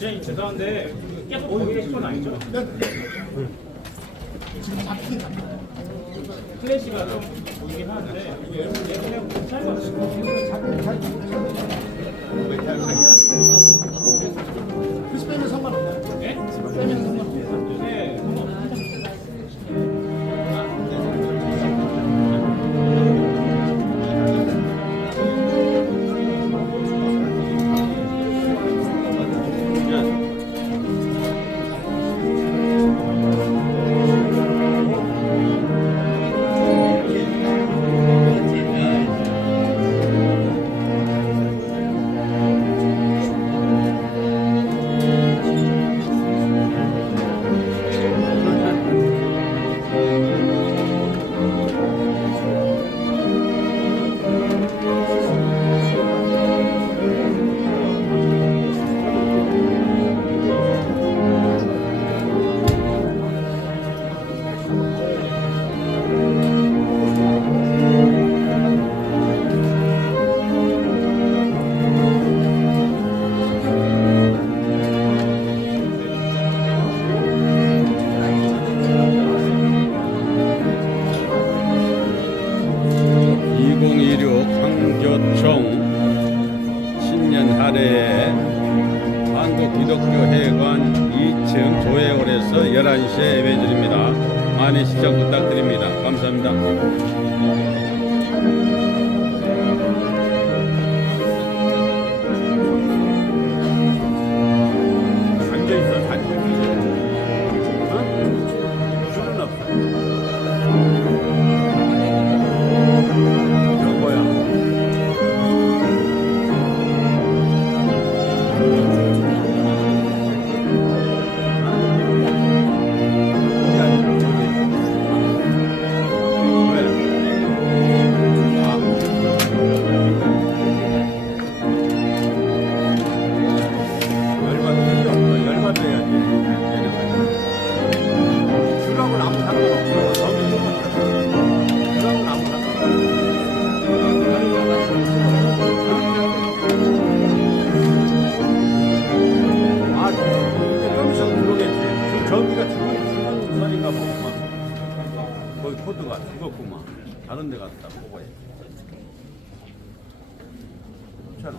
굉장히 죄송한데 계속 거기 계신 건 아니죠? 플래시가 좀 보이긴 하는데 그냥 괜찮은 것 같아요. 그래서 빼면 상관없나요? 네? 빼면 상관없나요? 네. 21시에 예배드립니다. 많은 시청 부탁드립니다. 감사합니다. 앉아있어, 줄은 없어. 이건 뭐야? 전기가 죽은 우산인가 보구만. 거기 코드가 죽었구만. 다른 데 갔다 보고해. 그렇잖아.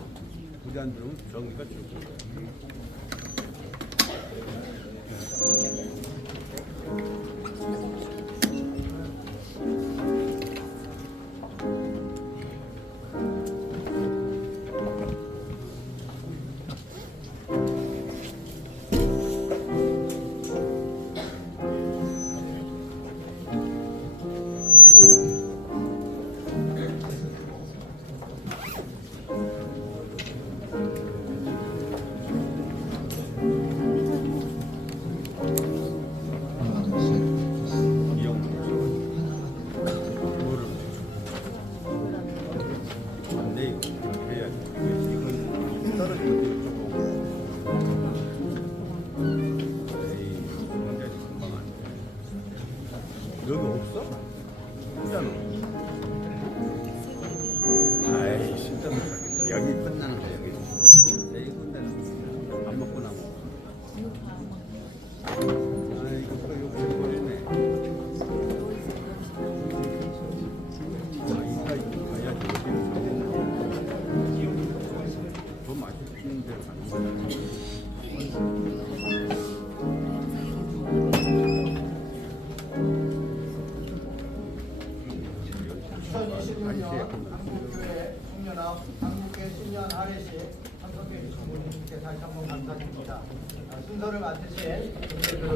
우리 안 들으면 전기가 죽고. 여기 없어? 진짜로? 아이 진짜 못하겠다. 여기 끝나는 거야 여기. 내 군데는 안 먹고 나면. 아이 그거 욕심 버리네. 이따 가야지 여기는 더 맛있는 데로 가는 거야. 한국교회 청년합 한국교회 신년 하례시 참석해 주신 분께 다시 한번 감사드립니다. 순서를 맡으신 분들은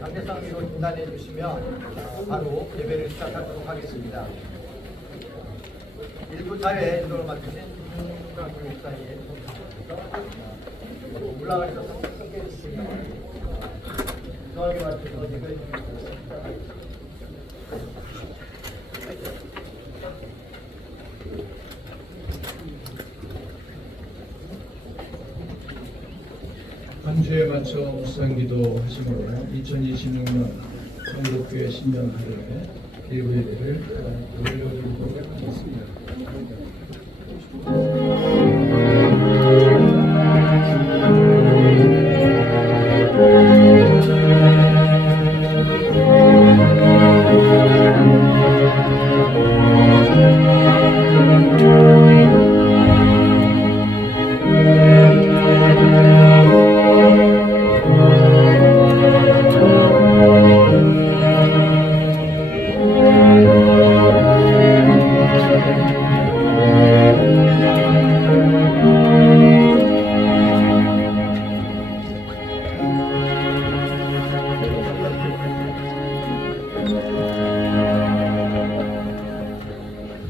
관계상으로 인단해 주시면 바로 예배를 시작하도록 하겠습니다. 1부 차례 인도를 맡으신 김용수 목사님 올라가셔서 함께 해주시면 이상하게 맡으셔서 예배를 드리겠습니다. 한 주에 맞춰 묵상기도 하심으로 2026년 한국교회 신년 하루에 일부 예배를 올려드리도록 하겠습니다.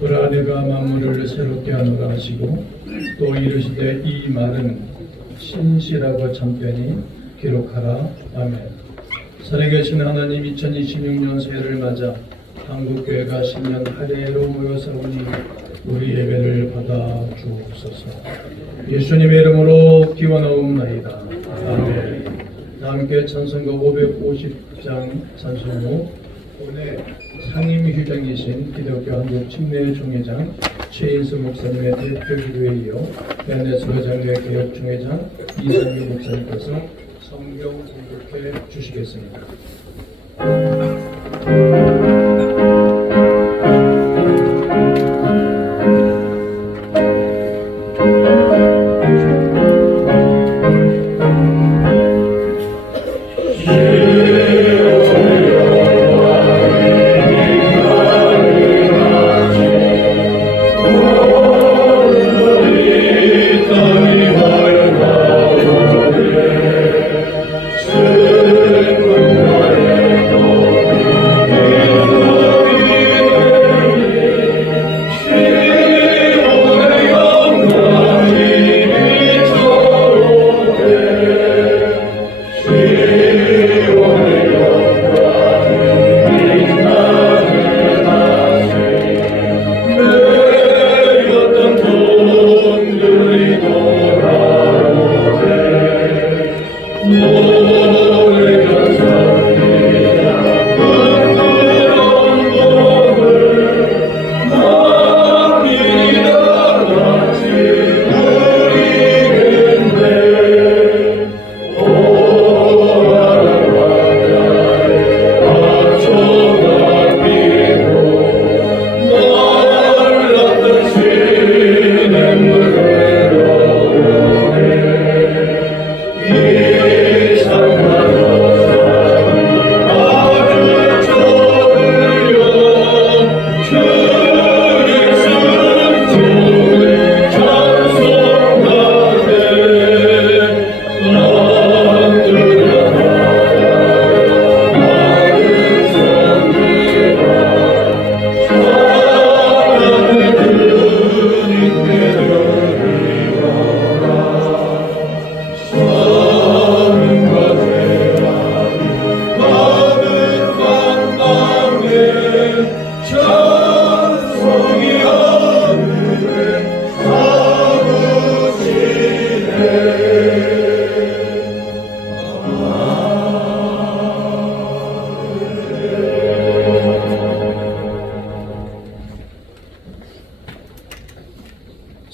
그러나 내가 만물을 새롭게 하노라 하시고 또 이르시되 이 말은 신실하고 참되니 기록하라. 아멘. 살아계신 하나님, 2026년 새해를 맞아 한국교회가 신년 하례로 모여서 오니 우리 예배를 받아 주옵소서. 예수님의 이름으로 기원하옵나이다. 아멘. 다 함께 찬송가 550장 찬송 후 오늘 상임휴장이신 기독교 한국 침례총회장 최인수 목사님의 대표기도에 이어 베네수라장로회 개혁총회장 이상규 목사님께서 성경 공독해 주시겠습니다. Yeah.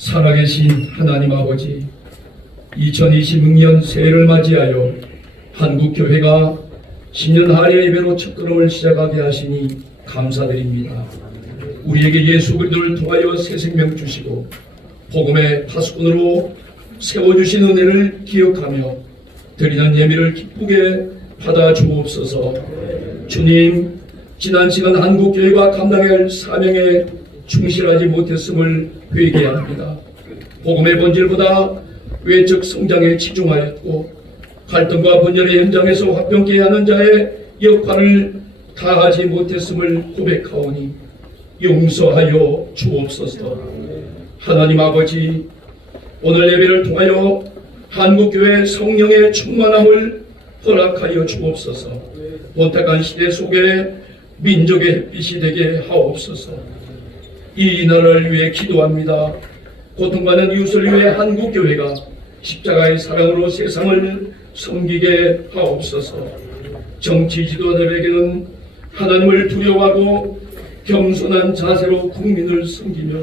살아계신 하나님 아버지, 2026년 새해를 맞이하여 한국교회가 신년 할례 예배로 첫걸음을 시작하게 하시니 감사드립니다. 우리에게 예수 그리스도를 통하여 새 생명 주시고 복음의 파수꾼으로 세워주신 은혜를 기억하며 드리는 예배를 기쁘게 받아 주옵소서. 주님, 지난 시간 한국교회가 감당해야 할 사명에 충실하지 못했음을 회개합니다. 복음의 본질보다 외적 성장에 치중하였고 갈등과 분열의 현장에서 화평케 하는 자의 역할을 다하지 못했음을 고백하오니 용서하여 주옵소서. 하나님 아버지, 오늘 예배를 통하여 한국교회 성령의 충만함을 허락하여 주옵소서. 본탁한 시대 속에 민족의 햇빛이 되게 하옵소서. 이 나라를 위해 기도합니다. 고통받는 이웃을 위해 한국교회가 십자가의 사랑으로 세상을 섬기게 하옵소서. 정치 지도자들에게는 하나님을 두려워하고 겸손한 자세로 국민을 섬기며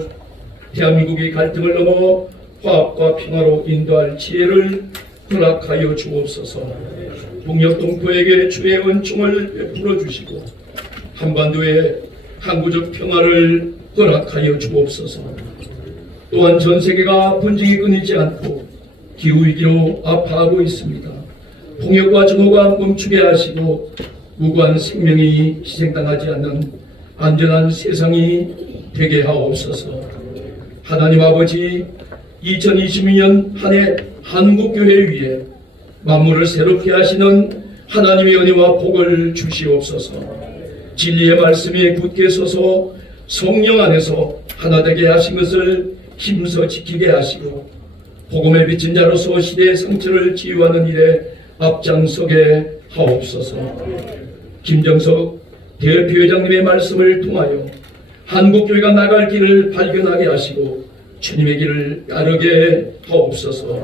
대한민국의 갈등을 넘어 화합과 평화로 인도할 지혜를 허락하여 주옵소서. 북녘 동포에게 주의 은총을 베풀어 주시고 한반도의 항구적 평화를 허락하여 주옵소서. 또한 전 세계가 분쟁이 끊이지 않고 기후위기로 아파하고 있습니다. 폭력과 증오가 멈추게 하시고 무고한 생명이 희생당하지 않는 안전한 세상이 되게 하옵소서. 하나님 아버지, 2022년 한 해 한국교회 위에 만물을 새롭게 하시는 하나님의 은혜와 복을 주시옵소서. 진리의 말씀이 굳게 서서 성령 안에서 하나 되게 하신 것을 힘써 지키게 하시고 복음의 비친 자로서 시대의 상처를 치유하는 일에 앞장서게 하옵소서. 김정석 대표회장님의 말씀을 통하여 한국교회가 나갈 길을 발견하게 하시고 주님의 길을 따르게 하옵소서.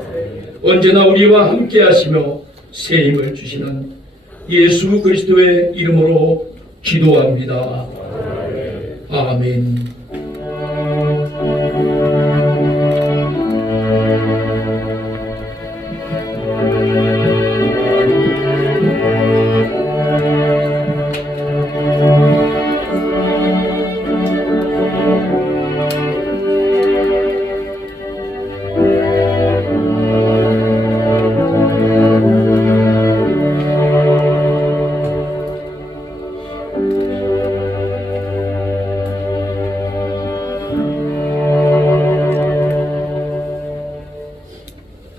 언제나 우리와 함께 하시며 새 힘을 주시는 예수 그리스도의 이름으로 기도합니다. 아멘.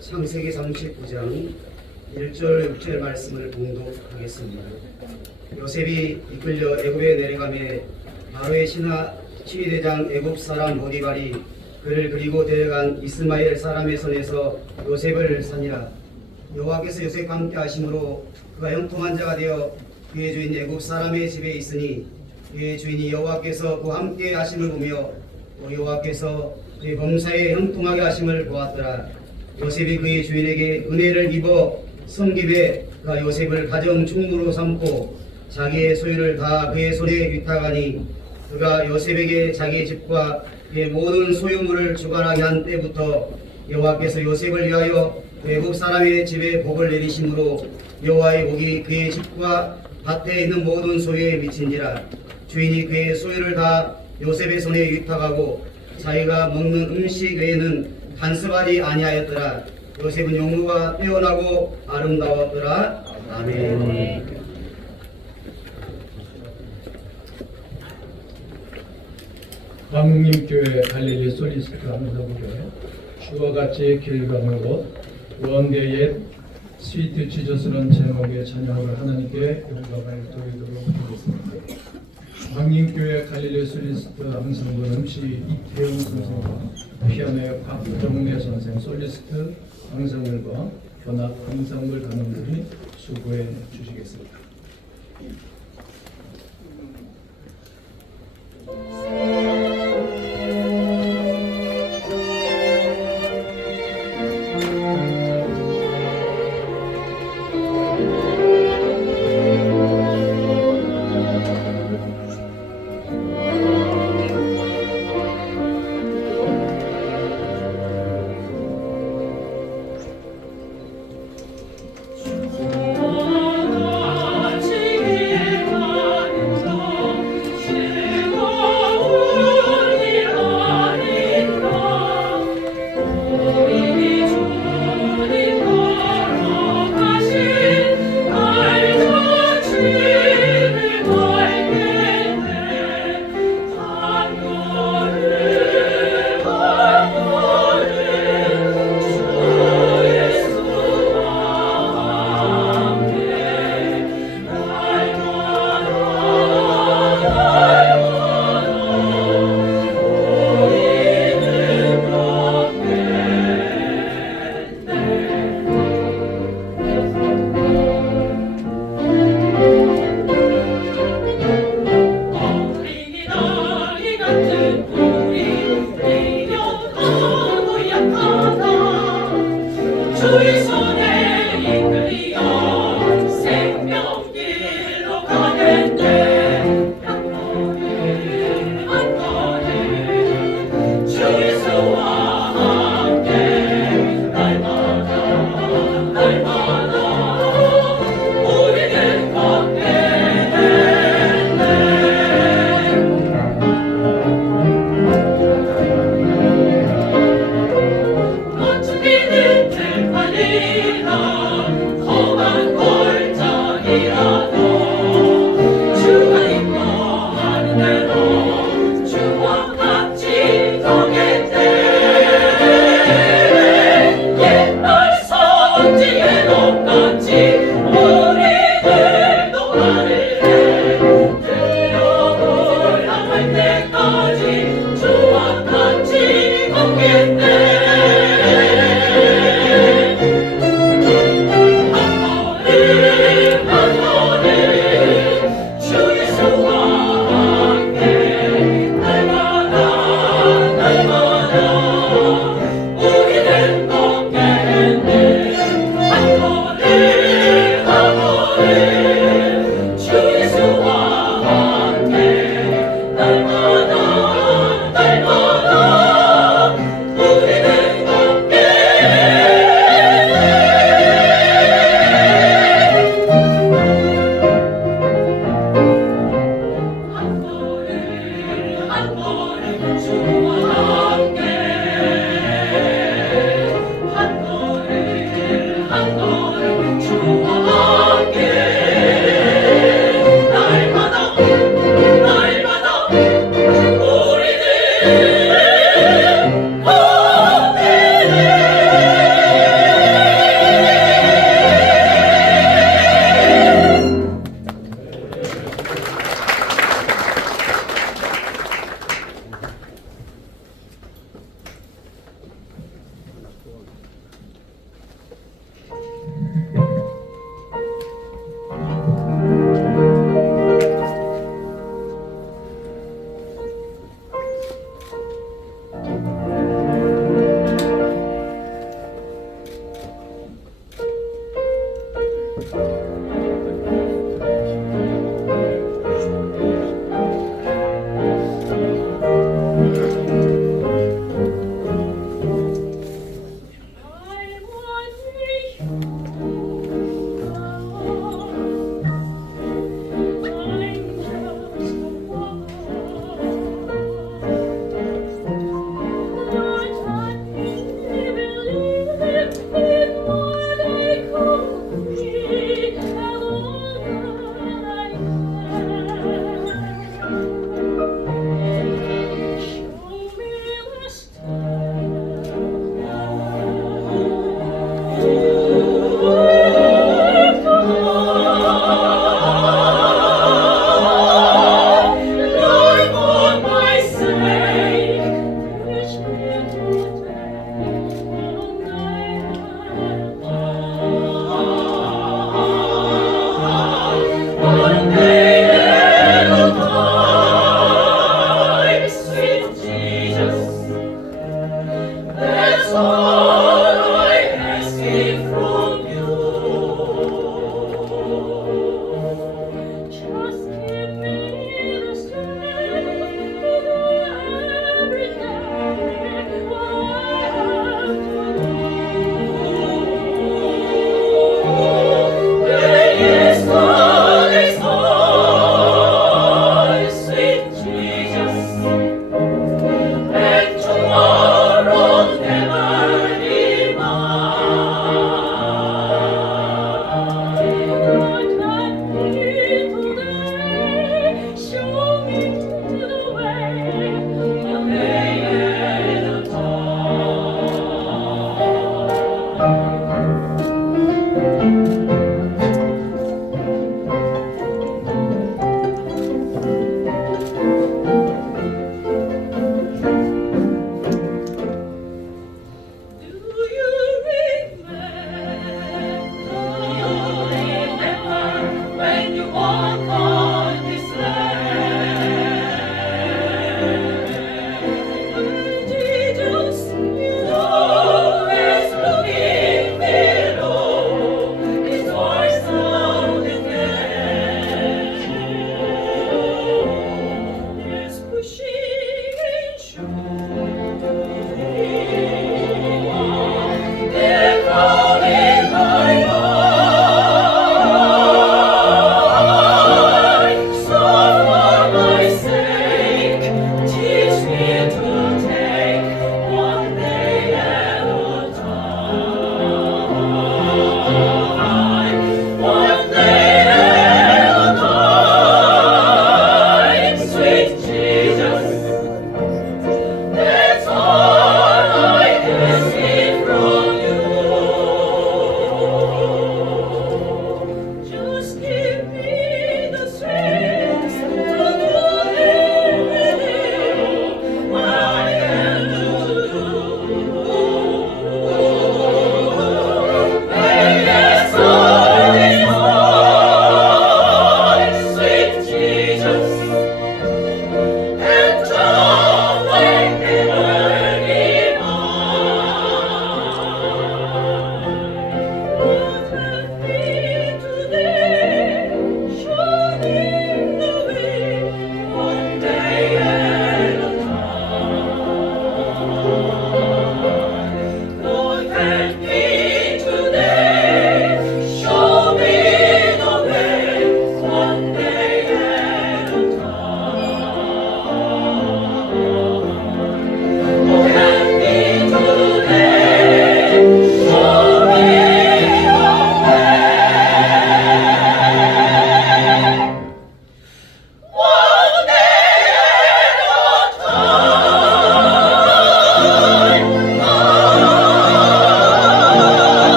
창세기 39장 1절 6절 말씀을 봉독하겠습니다. 요셉이 이끌려 애굽에 내려가매 바로의 신하 치위대장 애굽 사람 보디발이 그를 그리고 데려간 이스마엘 사람의 손에서 요셉을 사니라. 여호와께서 요셉과 함께 하심으로 그가 형통한 자가 되어 그의 주인 애굽 사람의 집에 있으니 그의 주인이 여호와께서 그와 함께 하심을 보며 또 여호와께서 그의 범사에 형통하게 하심을 보았더라. 요셉이 그의 주인에게 은혜를 입어 섬김에 그가 요셉을 가정 충무로 삼고 자기의 소유를 다 그의 손에 위탁하니 그가 요셉에게 자기의 집과 그의 모든 소유물을 주관하게 한 때부터 여호와께서 요셉을 위하여 외국 사람의 집에 복을 내리심으로 여호와의 복이 그의 집과 밭에 있는 모든 소유에 미친지라. 주인이 그의 소유를 다 요셉의 손에 위탁하고 자기가 먹는 음식 외에는 간섭하지 아니하였더라. 요셉은 용모가 뛰어나고 아름다웠더라. 아멘. 광림교회 갈릴리 솔리스트 감사부교회 주와 같이 길 가는 곳 원대의 스위트 지저스런 제목의 찬양을 하나님께 영광을 돌리도록 하겠습니다. 광림교회 갈릴리 솔리스트 앙상블 MC 이태용 선생과 피아노의 박정래 선생 솔리스트 앙상블과 현악 앙상블 단원들이 수고해 주시겠습니다.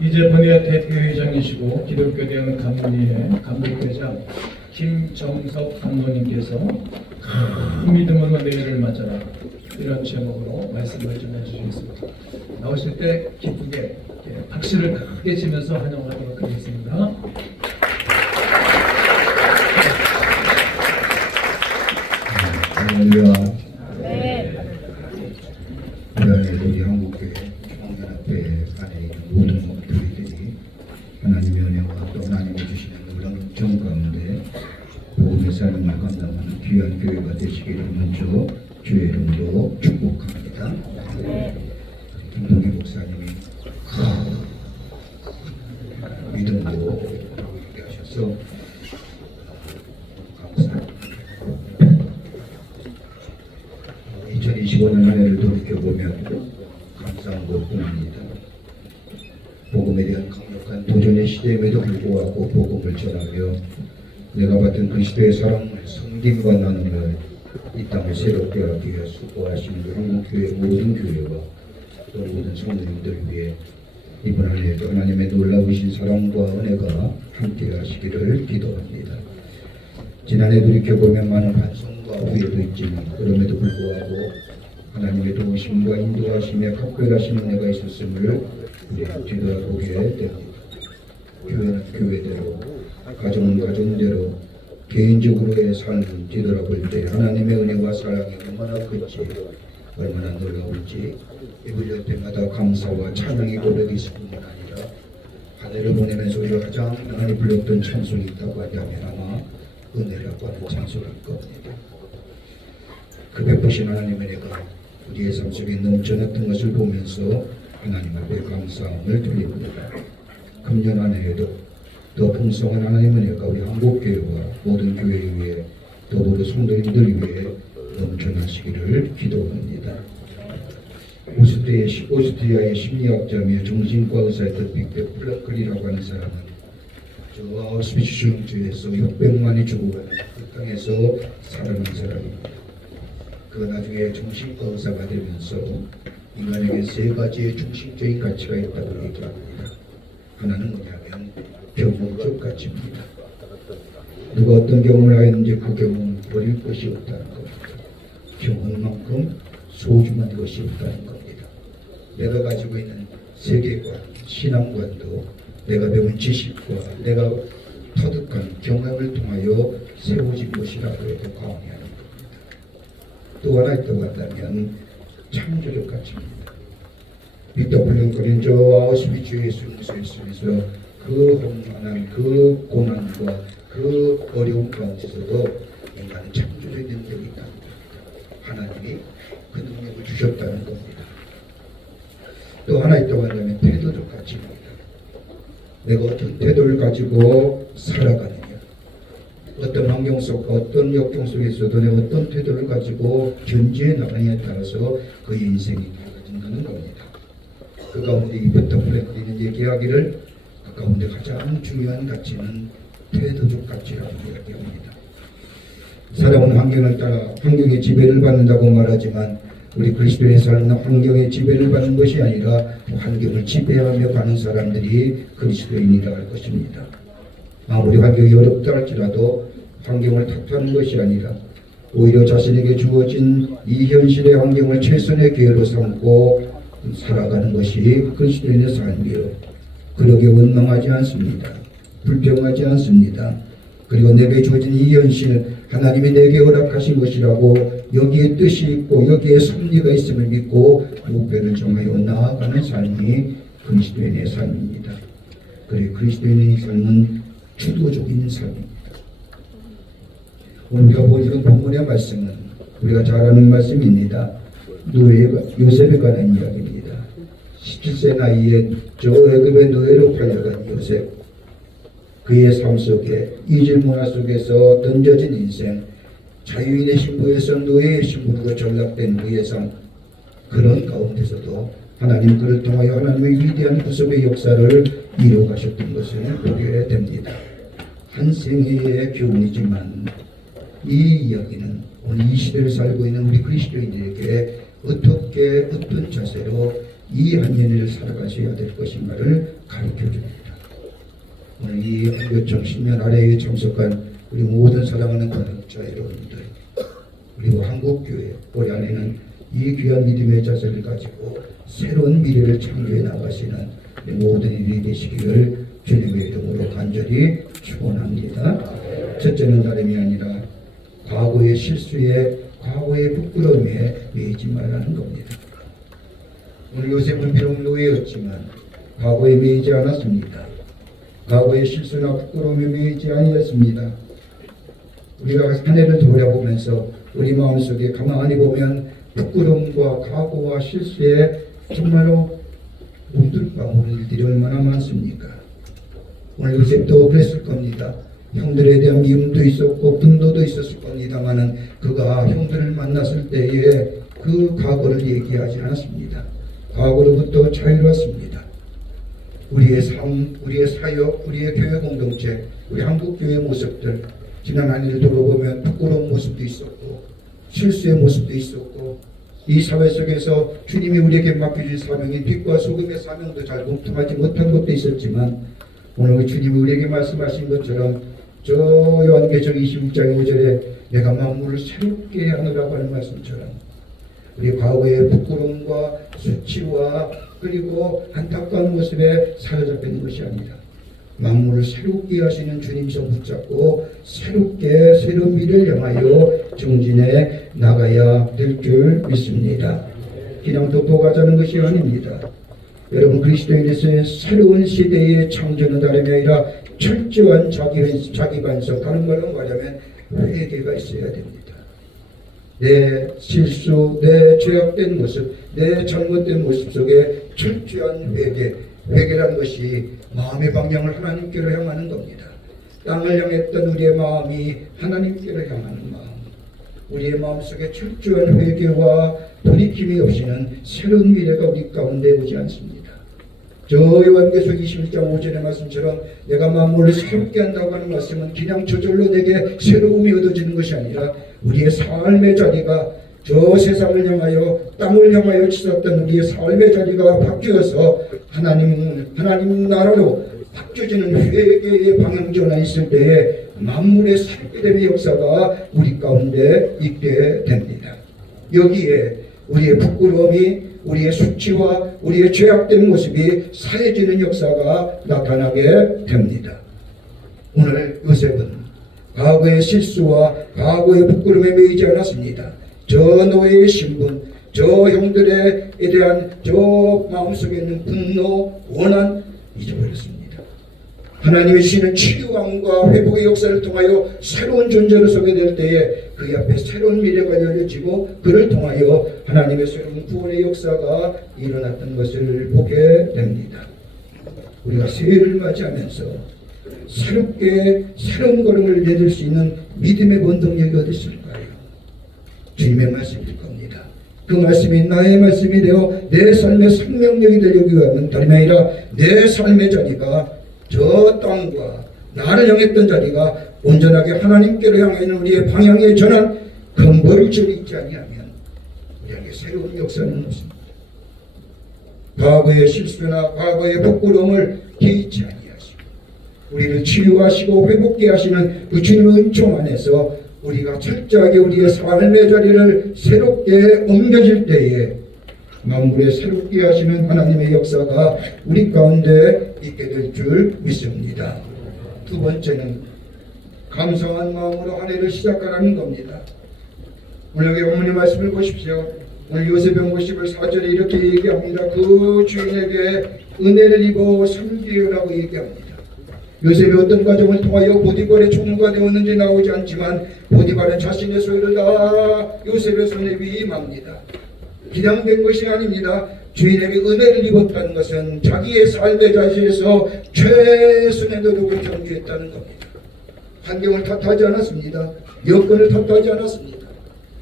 이제 본회 대표회장이시고 기독교대학 감리회 감독회장 김정석 감독님께서 큰 믿음으로 내일을 맞아라 이런 제목으로 말씀을 전해주시겠습니다. 나오실 때 기쁘게 박수를 크게 치면서 환영하도록 하겠습니다. 할렐루야. 우리 한국교회 총연합회 안에 있는 모든 교회들이 하나님의 은혜와 또 하나님이 주시는 놀라운 정 가운데 복음의 삶을 감당하는 귀한 교회가 되시기를 먼저 주의 이름으로 축복합니다. 김동희 목사님이 믿음으로 얘기하셔서 감사합니다. 2025년 한 해를 돌이켜보면 감사한 것뿐입니다. 복음에 대한 강력한 도전의 시대임에도 불구하고 복음을 전하며 내가 받은 그리스도의 사랑을 섬김과 나눔을 이 땅을 새롭게 하기 위해 수고하신 한국교회 모든 교회와 또 모든 성도님들 위해 이번 한 해에도 하나님의 놀라우신 사랑과 은혜가 함께 하시기를 기도합니다. 지난해 돌이켜보면 많은 반성과 후회도 있지만 그럼에도 불구하고 하나님의 도우심과 인도하심에 각별하신 은혜가 있었음을 우리 뒤돌아보게 됩니다. 교회는 교회대로, 가정은 가정대로, 개인적으로의 삶을 뒤돌아볼 때 하나님의 은혜와 사랑이 얼마나 큰지, 얼마나 놀라울지 입을 열 때마다 감사와 찬양의 고백이 있을 뿐만 아니라 하늘을 보내면서 우리가 가장 많이 불렀던 찬송이 있다고 한다면 아마 은혜라고 하는 찬송일 겁니다. 그 베푸신 하나님의 은혜가 우리의 삶 속에 넘쳐났던 것을 보면서 하나님 앞에 감사함을 드립니다. 금년 한 해에도 더 풍성한 하나님의 은혜가 우리 한국교회와 모든 교회를 위해 또 모든 성도님들 위해 넘쳐나시기를 기도합니다. 오스트리아의 심리학자며 정신과 의사였던 빅터 프랑클이라고 하는 사람은 저 아우슈비츠 주에서 600만이 죽어가는 그 땅에서 살아난 사람입니다. 그가 나중에 정신과 의사가 되면서 인간에게 세 가지의 중심적인 가치가 있다고 얘기합니다. 하나는 뭐냐면 경험적 가치입니다. 누가 어떤 경험을 하였는지 그 경험은 버릴 것이 없다는 겁니다. 경험만큼 소중한 것이 없다는 겁니다. 내가 가지고 있는 세계관, 신앙관도 내가 배운 지식과 내가 터득한 경험을 통하여 세워진 것이라고 해도 과언이 아닙니다. 또 하나 있다고 한다면 창조적 가치입니다. 빅터 프랑클은 저 아우슈비츠의 순수에 있으면서 그 험난한 그 고난과 그 어려움 가운데서도 인간은 창조적인 능력이 있다는 겁니다. 하나님이 그 능력을 주셨다는 겁니다. 또 하나 있다고 한다면 태도적 가치입니다. 내가 어떤 태도를 가지고 살아가느냐, 어떤 환경 속, 어떤 역경 속에서도 내가 어떤 태도를 가지고 견지해 나가느냐에 따라서 그의 인생이 달라진다는 겁니다. 그 가운데 이 빅터 프랑클은 얘기하기를 그 가운데 가장 중요한 가치는 태도적 가치라고 이야기합니다. 살아온 환경을 따라 환경의 지배를 받는다고 말하지만 우리 그리스도의 삶은 환경의 지배를 받는 것이 아니라 환경을 지배하며 가는 사람들이 그리스도인이라 할 것입니다. 아무리 환경이 어렵다 할지라도 환경을 탓하는 것이 아니라 오히려 자신에게 주어진 이 현실의 환경을 최선의 기회로 삼고 살아가는 것이 그리스도인의 삶이요. 그러게 원망하지 않습니다. 불평하지 않습니다. 그리고 내게 주어진 이 현실 하나님이 내게 허락하신 것이라고 여기에 뜻이 있고 여기에 섭리가 있음을 믿고 목표를 정하여 나아가는 삶이 그리스도인의 삶입니다. 그래 그리스도인의 삶은 주도적인 삶입니다. 오늘 우리가 보시는 본문의 말씀은 우리가 잘 아는 말씀입니다. 요셉에 관한 이야기입니다. 17세 나이에 저 애굽의 노예로 팔려간 요셉, 그의 삶 속에 이질 문화 속에서 던져진 인생, 자유인의 신부에서 노예의 신부로 전락된 그의 삶, 그런 가운데서도 하나님 그를 통하여 하나님의 위대한 구속의 역사를 이루어가셨던 것을 보게 됩니다. 한 생애의 교훈이지만 이 이야기는 오늘 이 시대를 살고 있는 우리 그리스도인들에게 어떤 자세로 이 한 년을 살아가셔야 될 것인가를 가르쳐줍니다. 오늘 이 한교총 신년 아래에 참석한 우리 모든 사랑하는 권역자 여러분들, 그리고 한국교회 우리 안에는 이 귀한 믿음의 자세를 가지고 새로운 미래를 창조해 나가시는 우리 모든 일이 되시기를 주님의 이름으로 간절히 축원합니다. 첫째는 다름이 아니라 과거의 실수에 과거의 부끄러움에 매이지 말라는 겁니다. 오늘 요셉은 비록 노예였지만 과거에 매이지 않았습니다. 과거의 실수나 부끄러움에 매이지 아니었습니다. 우리가 한 해를 돌아보면서 우리 마음속에 가만히 보면 부끄러움과 과거와 실수에 정말로 몸둘바모를 일들이 얼마나 많습니까? 오늘 요셉도 그랬을 겁니다. 형들에 대한 미움도 있었고 분노도 있었을 겁니다마는 그가 형들을 만났을 때에 그 과거를 얘기하지 않았습니다. 과거로부터 자유로웠습니다. 우리의 삶, 우리의 사역, 우리의 교회 공동체, 우리 한국교회 모습들 지난 한 해를 돌아보면 부끄러운 모습도 있었고 실수의 모습도 있었고 이 사회 속에서 주님이 우리에게 맡겨준 사명이 빛과 소금의 사명도 잘 공통하지 못한 것도 있었지만 오늘 주님이 우리에게 말씀하신 것처럼 저 요한계시록 26장 5절에 내가 만물을 새롭게 하느라고 하는 말씀처럼 우리 과거의 부끄러움과 수치와 그리고 안타까운 모습에 사로잡혀 있는 것이 아니라 만물을 새롭게 하시는 주님 손 붙잡고 새롭게 새로운 미래를 향하여 정진해 나가야 될 줄 믿습니다. 그냥 덮어가자는 것이 아닙니다. 여러분 그리스도인에서의 새로운 시대의 창조는 다름이 아니라 철저한 자기 반성, 다른 말로 말하면 회개가 있어야 됩니다. 내 실수, 내 죄악된 모습, 내 잘못된 모습 속에 철저한 회개라는 것이 마음의 방향을 하나님께로 향하는 겁니다. 땅을 향했던 우리의 마음이 하나님께로 향하는 마음, 우리의 마음속에 철저한 회개와 돌이킴이 없이는 새로운 미래가 우리 가운데 오지 않습니다. 저 요한계시록 21장 5절의 말씀처럼 내가 만물을 새롭게 한다고 하는 말씀은 그냥 저절로 내게 새로움이 얻어지는 것이 아니라 우리의 삶의 자리가 저 세상을 향하여 땅을 향하여 치렀던 우리의 삶의 자리가 바뀌어서 하나님 나라로 바뀌어지는 회개의 방향 전환이 있을 때에 만물의 새롭게 역사가 우리 가운데 있게 됩니다. 여기에 우리의 부끄러움이 우리의 수치와 우리의 죄악된 모습이 사해지는 역사가 나타나게 됩니다. 오늘 요셉은 과거의 실수와 과거의 부끄러움에 매이지 않았습니다. 저 노예의 신분, 저 형들에 대한 저 마음속에 있는 분노, 원한 잊어버렸습니다. 하나님의 주시는 치유함과 회복의 역사를 통하여 새로운 존재로 서게 될 때에 그 앞에 새로운 미래가 열려지고 그를 통하여 하나님의 새로운 구원의 역사가 일어났던 것을 보게 됩니다. 우리가 새해를 맞이하면서 새롭게 새로운 걸음을 내릴 수 있는 믿음의 원동력이 어디 있을까요? 주님의 말씀일 겁니다. 그 말씀이 나의 말씀이 되어 내 삶의 생명력이 되려고 하는 다름이 아니라 내 삶의 자리가 저 땅과 나를 향했던 자리가 온전하게 하나님께로 향해 있는 우리의 방향의 전환 근거를 있지 아니하면 우리에게 새로운 역사는 없습니다. 과거의 실수나 과거의 부끄러움을 개의치 아니하시고 우리를 치유하시고 회복케 하시는 그 주님의 은총 안에서 우리가 철저하게 우리의 삶의 자리를 새롭게 옮겨질 때에 만물에 새롭게 하시는 하나님의 역사가 우리 가운데 있게 될 줄 믿습니다. 두 번째는 감사한 마음으로 한 해를 시작하라는 겁니다. 오늘 여기 어머니 말씀을 보십시오. 오늘 요셉의 모습을 4절에 이렇게 얘기합니다. 그 주인에게 은혜를 입어 섬기라고 얘기합니다. 요셉이 어떤 과정을 통하여 보디발의 총무가 되었는지 나오지 않지만 보디발은 자신의 소유를 다 요셉의 손에 위임합니다. 그냥 된 것이 아닙니다. 주인에게 은혜를 입었다는 것은 자기의 삶의 자리에서 최선의 노력을 경주했다는 겁니다. 환경을 탓하지 않았습니다. 여건을 탓하지 않았습니다.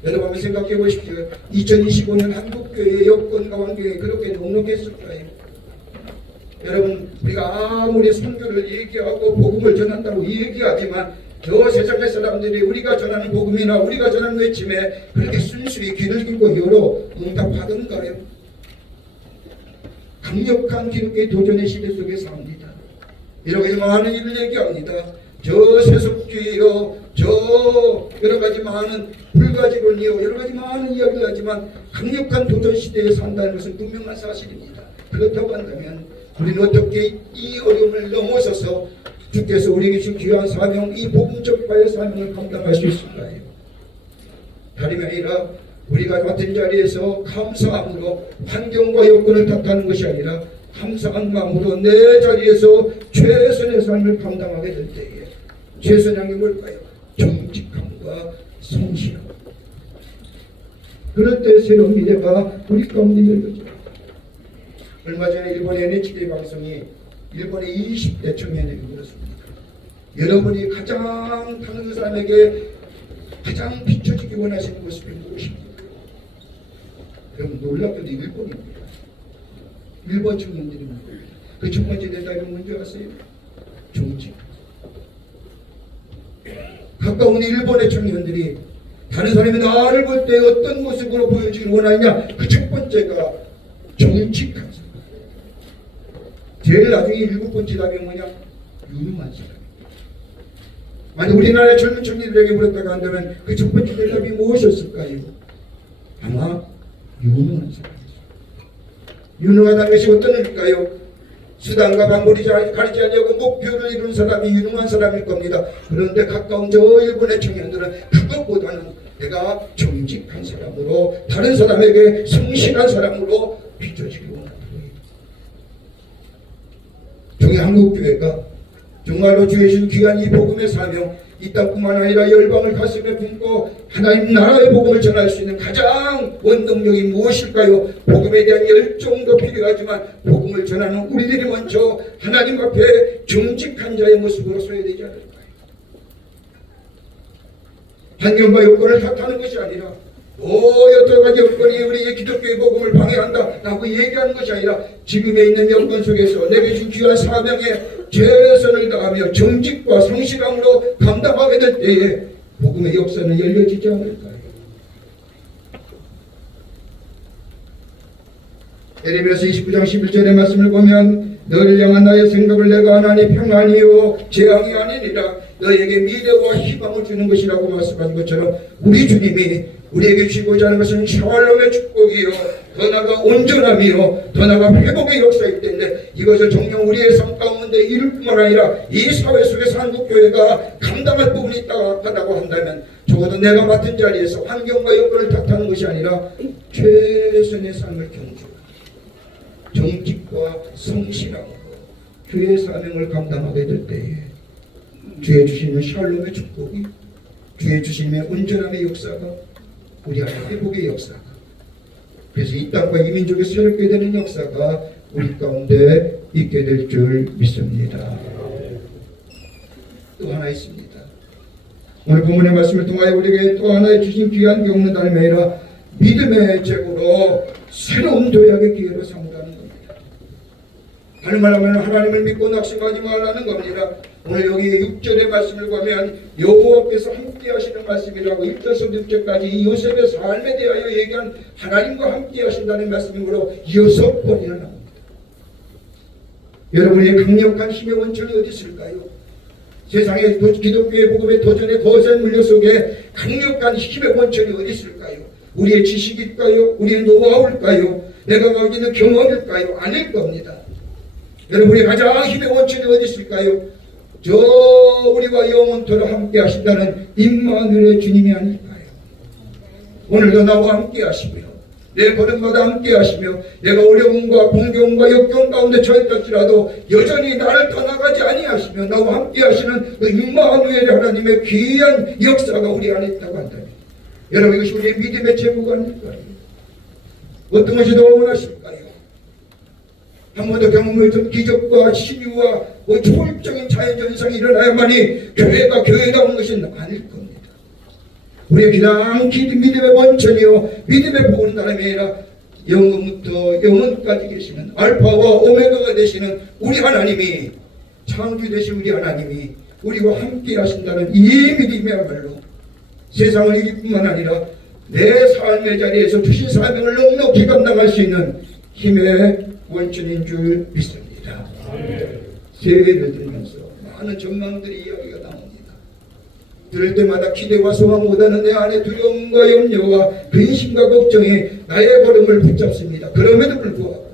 여러분 한번 생각해 보십시오. 2025년 한국교회의 여건과 환경이 그렇게 녹록했을까요? 여러분 우리가 아무리 선교를 얘기하고 복음을 전한다고 얘기하지만 저 세상의 사람들이 우리가 전하는 복음이나 우리가 전하는 외침에 그렇게 순수히 귀를 기울고 열어 응답하던가요? 강력한 기독교의 도전의 시대 속에 삽니다. 이렇게 많은 일을 얘기합니다. 저 세속주의요, 저 여러 가지 많은 불가지론이요, 여러 가지 많은 이야기를 하지만 강력한 도전 시대에 산다는 것은 분명한 사실입니다. 그렇다고 한다면 우리는 어떻게 이 어려움을 넘어서서 주께서 우리에게 주신 귀한 사명, 이 복음 전파의 사명을 감당할 수 있을까요? 다름이 아니라 우리가 맡은 자리에서 감사함으로 환경과 여건을 탓하는 것이 아니라 감사한 마음으로 내 자리에서 최선의 삶을 감당하게 될 때에 최선한 게 뭘까요? 정직함과 성실함. 그럴 때 새로운 미래가 우리 가운데 열려져. 얼마 전에 일본 NHK 방송이 일본의 20대 청년에게 물었습니다. 여러분이 가장 다른 사람에게 가장 비춰지기 원하시는 모습이 무엇입니까? 여러분 놀랍게도 일본입니다. 일본 청년들입니다. 그 첫 번째 대답이 뭔지 아세요? 정직. 가까운 일본의 청년들이 다른 사람이 나를 볼 때 어떤 모습으로 보여주길 원하느냐, 그 첫 번째가 정직한 사람. 제일 나중에 일곱 번째 답이 뭐냐? 유능한 사람. 만약 우리나라의 젊은 청년들에게 물었다가 한다면 그 첫 번째 대답이 무엇이었을까요? 아마 유능한 사람. 유능하다는 것이 어떤 의미일까요? 수단과 방법이 가리지 않냐고 목표를 이룬 사람이 유능한 사람일 겁니다. 그런데 가까운 저 일본의 청년들은 그것보다는 내가 정직한 사람으로, 다른 사람에게 성실한 사람으로 비춰지기 원하는 거예요. 종의 한국교회가 정말로 주의 주신 귀한 이 복음의 사명, 이 땅뿐만 아니라 열방을 가슴에 품고 하나님 나라의 복음을 전할 수 있는 가장 원동력이 무엇일까요? 복음에 대한 열정도 필요하지만 복음을 전하는 우리들이 먼저 하나님 앞에 정직한 자의 모습으로 서야 되지 않을까요? 환경과 여건을 탓하는 것이 아니라 여러 가지 여건이 우리의 기독교의 복음을 방해한다 라고 얘기하는 것이 아니라 지금에 있는 여건 속에서 내게 준 귀한 사명에 최선을 다하며 정직과 성실함으로 감당하게 될 때에 복음의 역사는 열려지지 않을까요? 에레미야서 29장 11절의 말씀을 보면 너를 향한 나의 생각을 내가 하나니 평안이요 재앙이 아니니라 너에게 미래와 희망을 주는 것이라고 말씀하신 것처럼 우리 주님이 우리에게 주고자 하는 것은 샬롬의 축복이요 더 나아가 온전함이요 더 나아가 회복의 역사이기 때문에 이것을 정녕 우리의 삶 가운데 이룰 뿐만 아니라 이 사회 속에서 한국교회가 감당할 부분이 있다고 한다면 적어도 내가 맡은 자리에서 환경과 여건을 탓하는 것이 아니라 최선의 삶을 경주하고 정직과 성실함으로 주의 사명을 감당하게 될 때에 주의 주시는 샬롬의 축복이, 주의 주시는 온전함의 역사가, 우리 안에 회복의 역사가, 그래서 이 땅과 이 민족이 새롭게 되는 역사가 우리 가운데 있게 될 줄 믿습니다. 또 하나 있습니다. 오늘 본문의 말씀을 통하여 우리에게 또 하나의 주신 귀한 경험은 다름이 아니라 믿음의 제고로 새로운 도약의 기회로 삼으라는 겁니다. 다른 말하면 하나님을 믿고 낙심하지 말라는 겁니다. 오늘 여기 6절의 말씀을 보면 여호와께서 함께 하시는 말씀이라고 1절에서 6절까지 이 요셉의 삶에 대하여 얘기한 하나님과 함께 하신다는 말씀으로 6번이나 나옵니다. 여러분의 강력한 힘의 원천이 어디 있을까요? 세상의 기독교의 복음의 도전의 거센 물려 속에 강력한 힘의 원천이 어디 있을까요? 우리의 지식일까요? 우리의 노하우일까요? 내가 가지고 있는 경험일까요? 아닐 겁니다. 여러분의 가장 힘의 원천이 어디 있을까요? 저 우리와 영원토록 함께 하신다는 임마누엘의 주님이 아닐까요? 오늘도 나와 함께 하시고요. 내 걸음마다 함께 하시며 내가 어려움과 공경과 역경 가운데 처했을지라도 여전히 나를 떠나가지 아니하시며 나와 함께 하시는 그 임마누엘의 하나님의 귀한 역사가 우리 안에 있다고 한다면 여러분 이것이 우리의 믿음의 제목이 아닐까요? 어떤 것이 더 원하실까요? 한 번도 경험을 든 기적과 신유와 초월적인 자연현상이 일어나야만이 교회가 교회다운 것은 아닐 겁니다. 우리의 기랑 믿음의 원천이요 믿음의 복은 다름이 아니라 영원부터 영원까지 계시는 알파와 오메가가 되시는 우리 하나님이 창조되신 우리 하나님이 우리와 함께 하신다는 이 믿음이야말로 세상을 이길 뿐만 아니라 내 삶의 자리에서 주신 사명을 넉넉히 감당할 수 있는 힘의 원천인 줄 믿습니다. 새해를 들면서 많은 전망들이 이야기가 나옵니다. 들을 때마다 기대와 소망보다는 내 안에 두려움과 염려와 근심과 걱정이 나의 걸음을 붙잡습니다. 그럼에도 불구하고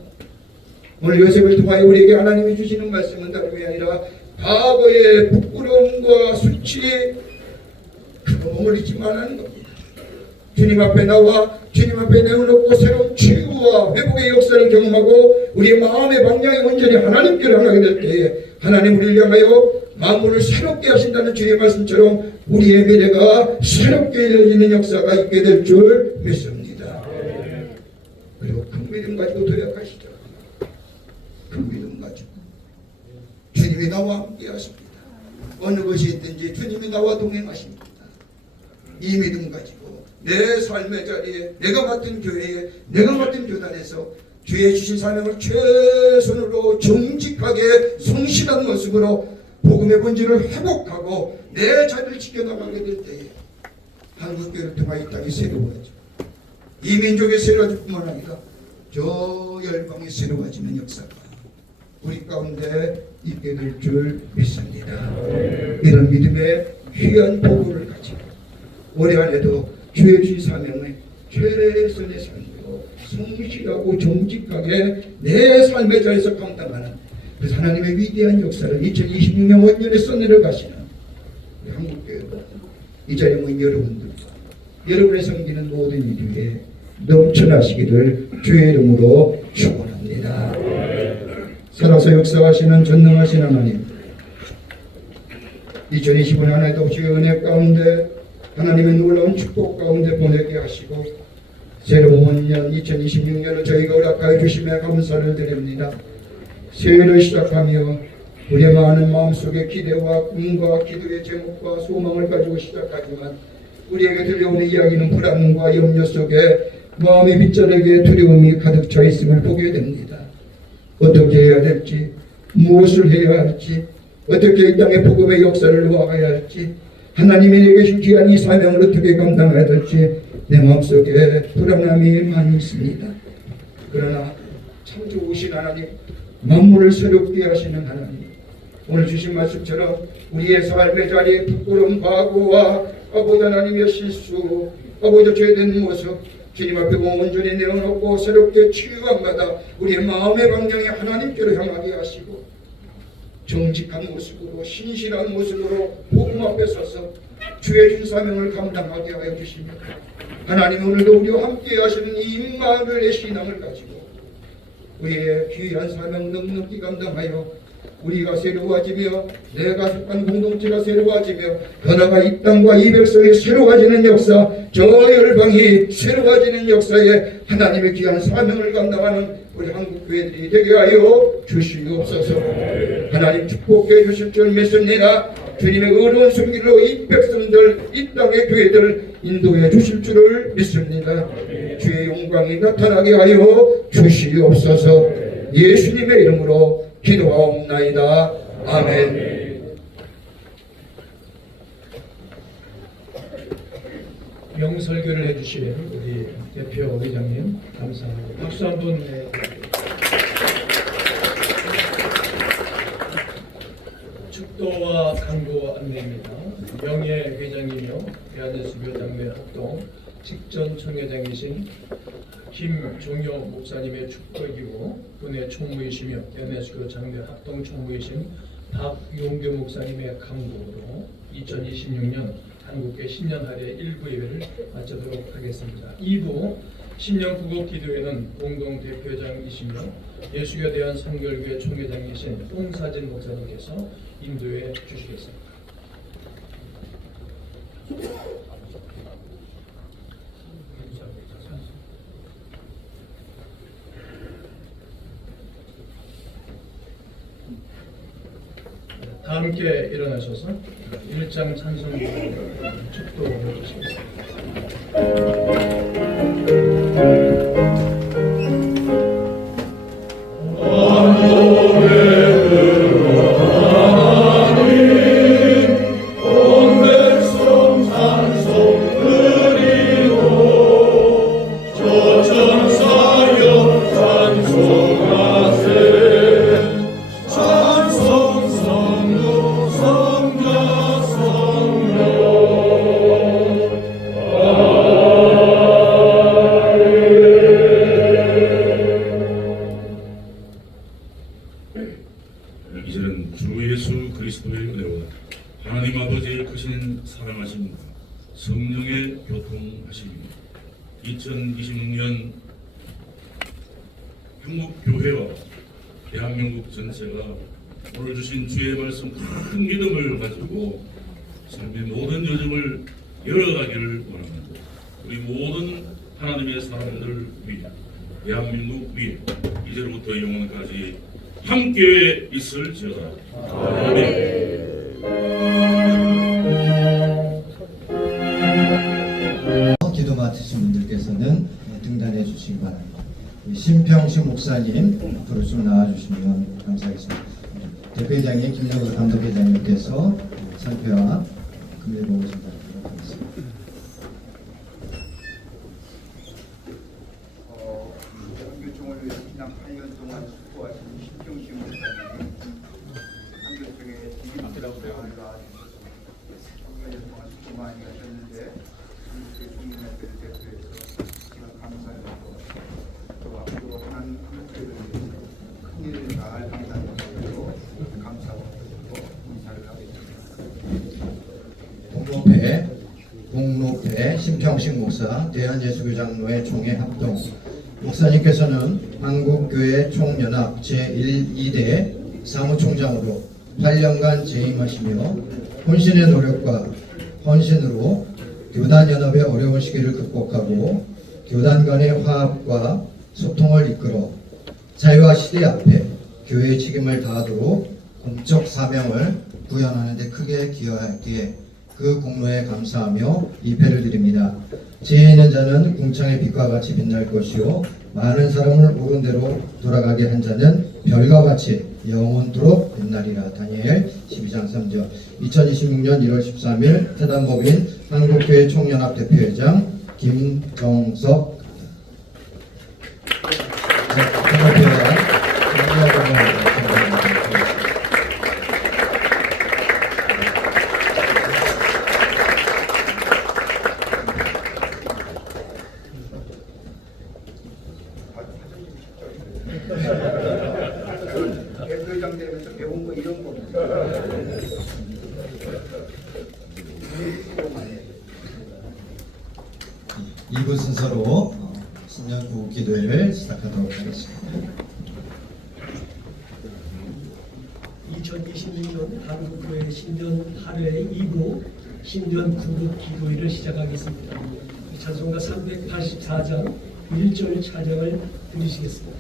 오늘 요셉을 통하여 우리에게 하나님이 주시는 말씀은 다름이 아니라 과거의 부끄러움과 수치에 머물리지 말라는 겁니다. 주님 앞에 나와 주님 앞에 내어놓고 새로운 치유와 회복의 역사를 경험하고 우리의 마음의 방향이 온전히 하나님께로 향하게 될 때에 하나님 우리를 향하여 만물을 새롭게 하신다는 주의 말씀처럼 우리의 미래가 새롭게 열리는 역사가 있게 될 줄 믿습니다. 그리고 큰 믿음 가지고 도약하시죠. 큰 믿음 가지고 주님이 나와 함께 하십니다. 어느 것이 있든지 주님이 나와 동행하십니다. 이 믿음 가지고 내 삶의 자리에 내가 맡은 교회에 내가 맡은 교단에서 주의 주신 사명을 최선으로 정직하게 성실한 모습으로 복음의 본질을 회복하고 내 자리를 지켜나가게 될 때에 한국교회를 통하여 이 땅이 새로워져 이 민족의 새로워질 뿐만 아니라 저 열방이 새로워지는 역사가 우리 가운데 있게 될 줄 믿습니다. 이런 믿음의 귀한 보고를 가지고 올해 안에도 주의 주신 사명을 최선의 삶으로 성실하고 정직하게 내 삶의 자리에서 감당하는 그 하나님의 위대한 역사를 2026년 원년에 써내려 가시는 우리 한국교회 이 자리에 모인 여러분들과 여러분의 섬기는 모든 이들에 넘쳐나시기를 주의 이름으로 축원합니다. 살아서 역사하시는 전능하신 하나님 2025년 하나님도 주의 은혜 가운데 하나님의 놀라운 축복 가운데 보내게 하시고 새로운 년 2026년을 저희가 허락하여 주심에 감사를 드립니다. 새해를 시작하며 우리의 많은 마음속에 기대와 꿈과 기도의 제목과 소망을 가지고 시작하지만 우리에게 들려오는 이야기는 불안과 염려 속에 마음의 빗자락에 두려움이 가득 차 있음을 보게 됩니다. 어떻게 해야 될지 무엇을 해야 할지 어떻게 이 땅의 복음의 역사를 놓아가야 할지 하나님이 내게 계신 귀한 이 사명을 어떻게 감당해야 될지 내 마음속에 불안함이 많이 있습니다. 그러나 참 좋으신 하나님 만물을 새롭게 하시는 하나님 오늘 주신 말씀처럼 우리의 삶의 자리에 부끄러운 과거와 아버지 하나님의 실수 아버지 죄된 모습 주님 앞에 온전히 내어놓고 새롭게 치유함마다 우리의 마음의 방향이 하나님께로 향하게 하시고 정직한 모습으로 신실한 모습으로 복음 앞에 서서 주의 준 사명을 감당하게 하여 주십니다. 하나님 오늘도 우리와 함께 하시는 이 임마누엘의 신앙을 가지고 우리의 귀한 사명 넉넉히 감당하여 우리가 새로워지며 내가 속한 공동체가 새로워지며 더 나아가 이 땅과 이 백성이 새로워지는 역사 저 열방이 새로워지는 역사에 하나님의 귀한 사명을 감당하는 우리 한국교회들이 되게 하여 주시옵소서. 하나님 축복해 주실 줄 믿습니다. 주님의 의로운 손길로 이 백성들 이 땅의 교회들 인도해 주실 줄을 믿습니다. 주의 영광이 나타나게 하여 주시옵소서. 예수님의 이름으로 기도하옵나이다. 아멘. 명설교를 해주신 우리 대표 의장님 감사합니다. 박수 한번 축도와 강도 안내입니다. 명예 회장이며 대한예수교장내 합동 직전 총회장이신 김종효 목사님의 축도이고 군의 총무이시며 대한예수교 장내 합동 총무이신 박용규 목사님의 강도로 2026년 한국계 신년 할애 1부 예배를 마치도록 하겠습니다. 2부 신년 국어 기도회는 공동 대표장이시며 예수교에 대한 성결교회 총회장이신 뽕사진 목사님께서 인도해 주시겠습니다. 다 함께 일어나셔서 1장 찬송 축도해 주시겠습니다. 천사여 찬송하라 나타나신 성령의 교통하심입니다. 2026년 한국교회와 대한민국 전체가 오늘 주신 주의 말씀 큰 믿음을 가지고 삶의 모든 여정을 열어가기를 원합니다. 우리 모든 하나님의 사람들 위해 대한민국 위해 이제로부터 영원까지 함께 있을지어다. 아멘. 기도 맡으신 분들께서는 등단해 주시기 바랍니다. 심평식 목사님 앞으로 좀 나와주시면 감사하겠습니다. 대표회장님 김영우 감독회장님께서 상표와 금일봉을 전달하도록 하겠습니다. 한교총을 위해서 지난 8년 동안 수고하신 신평식 목사님이 한교총의 디지털 대화가 8년 동안 수고 많이 하셨는데 우리 국민들을 대표해서 제가 감사하고 또 앞으로 하나님 한국교회를 위해서 큰 일을 다할 감사드리고 감사하고 인사를 하겠습니다. 공로패 심평식 목사 대한예수교장로회 총회 합동 목사님께서는 한국교회 총연합 제1, 2대 사무총장으로 8년간 재임하시며 혼신의 노력과 헌신으로 교단연합의 어려운 시기를 극복하고 교단 간의 화합과 소통을 이끌어 자유와 시대 앞에 교회의 책임을 다하도록 공적 사명을 구현하는 데 크게 기여하였기에 그 공로에 감사하며 이패를 드립니다. 지혜 있는 자는 궁창의 빛과 같이 빛날 것이요 많은 사람을 옳은 대로 돌아가게 한 자는 별과 같이 영원토록 빛나리라. 다니엘 12장 3절. 2026년 1월 13일 태단법인 한국교회 총연합 대표회장 김정석. 대표장 되면서 배운 거 이런 거. 이부 순서로 신년 구호 기도회를 시작하도록 하겠습니다. 2026년 한국교회 신년 8회 2부 신년 구급 기도회를 시작하겠습니다. 찬송가 384장 1절 찬양을 드리시겠습니다.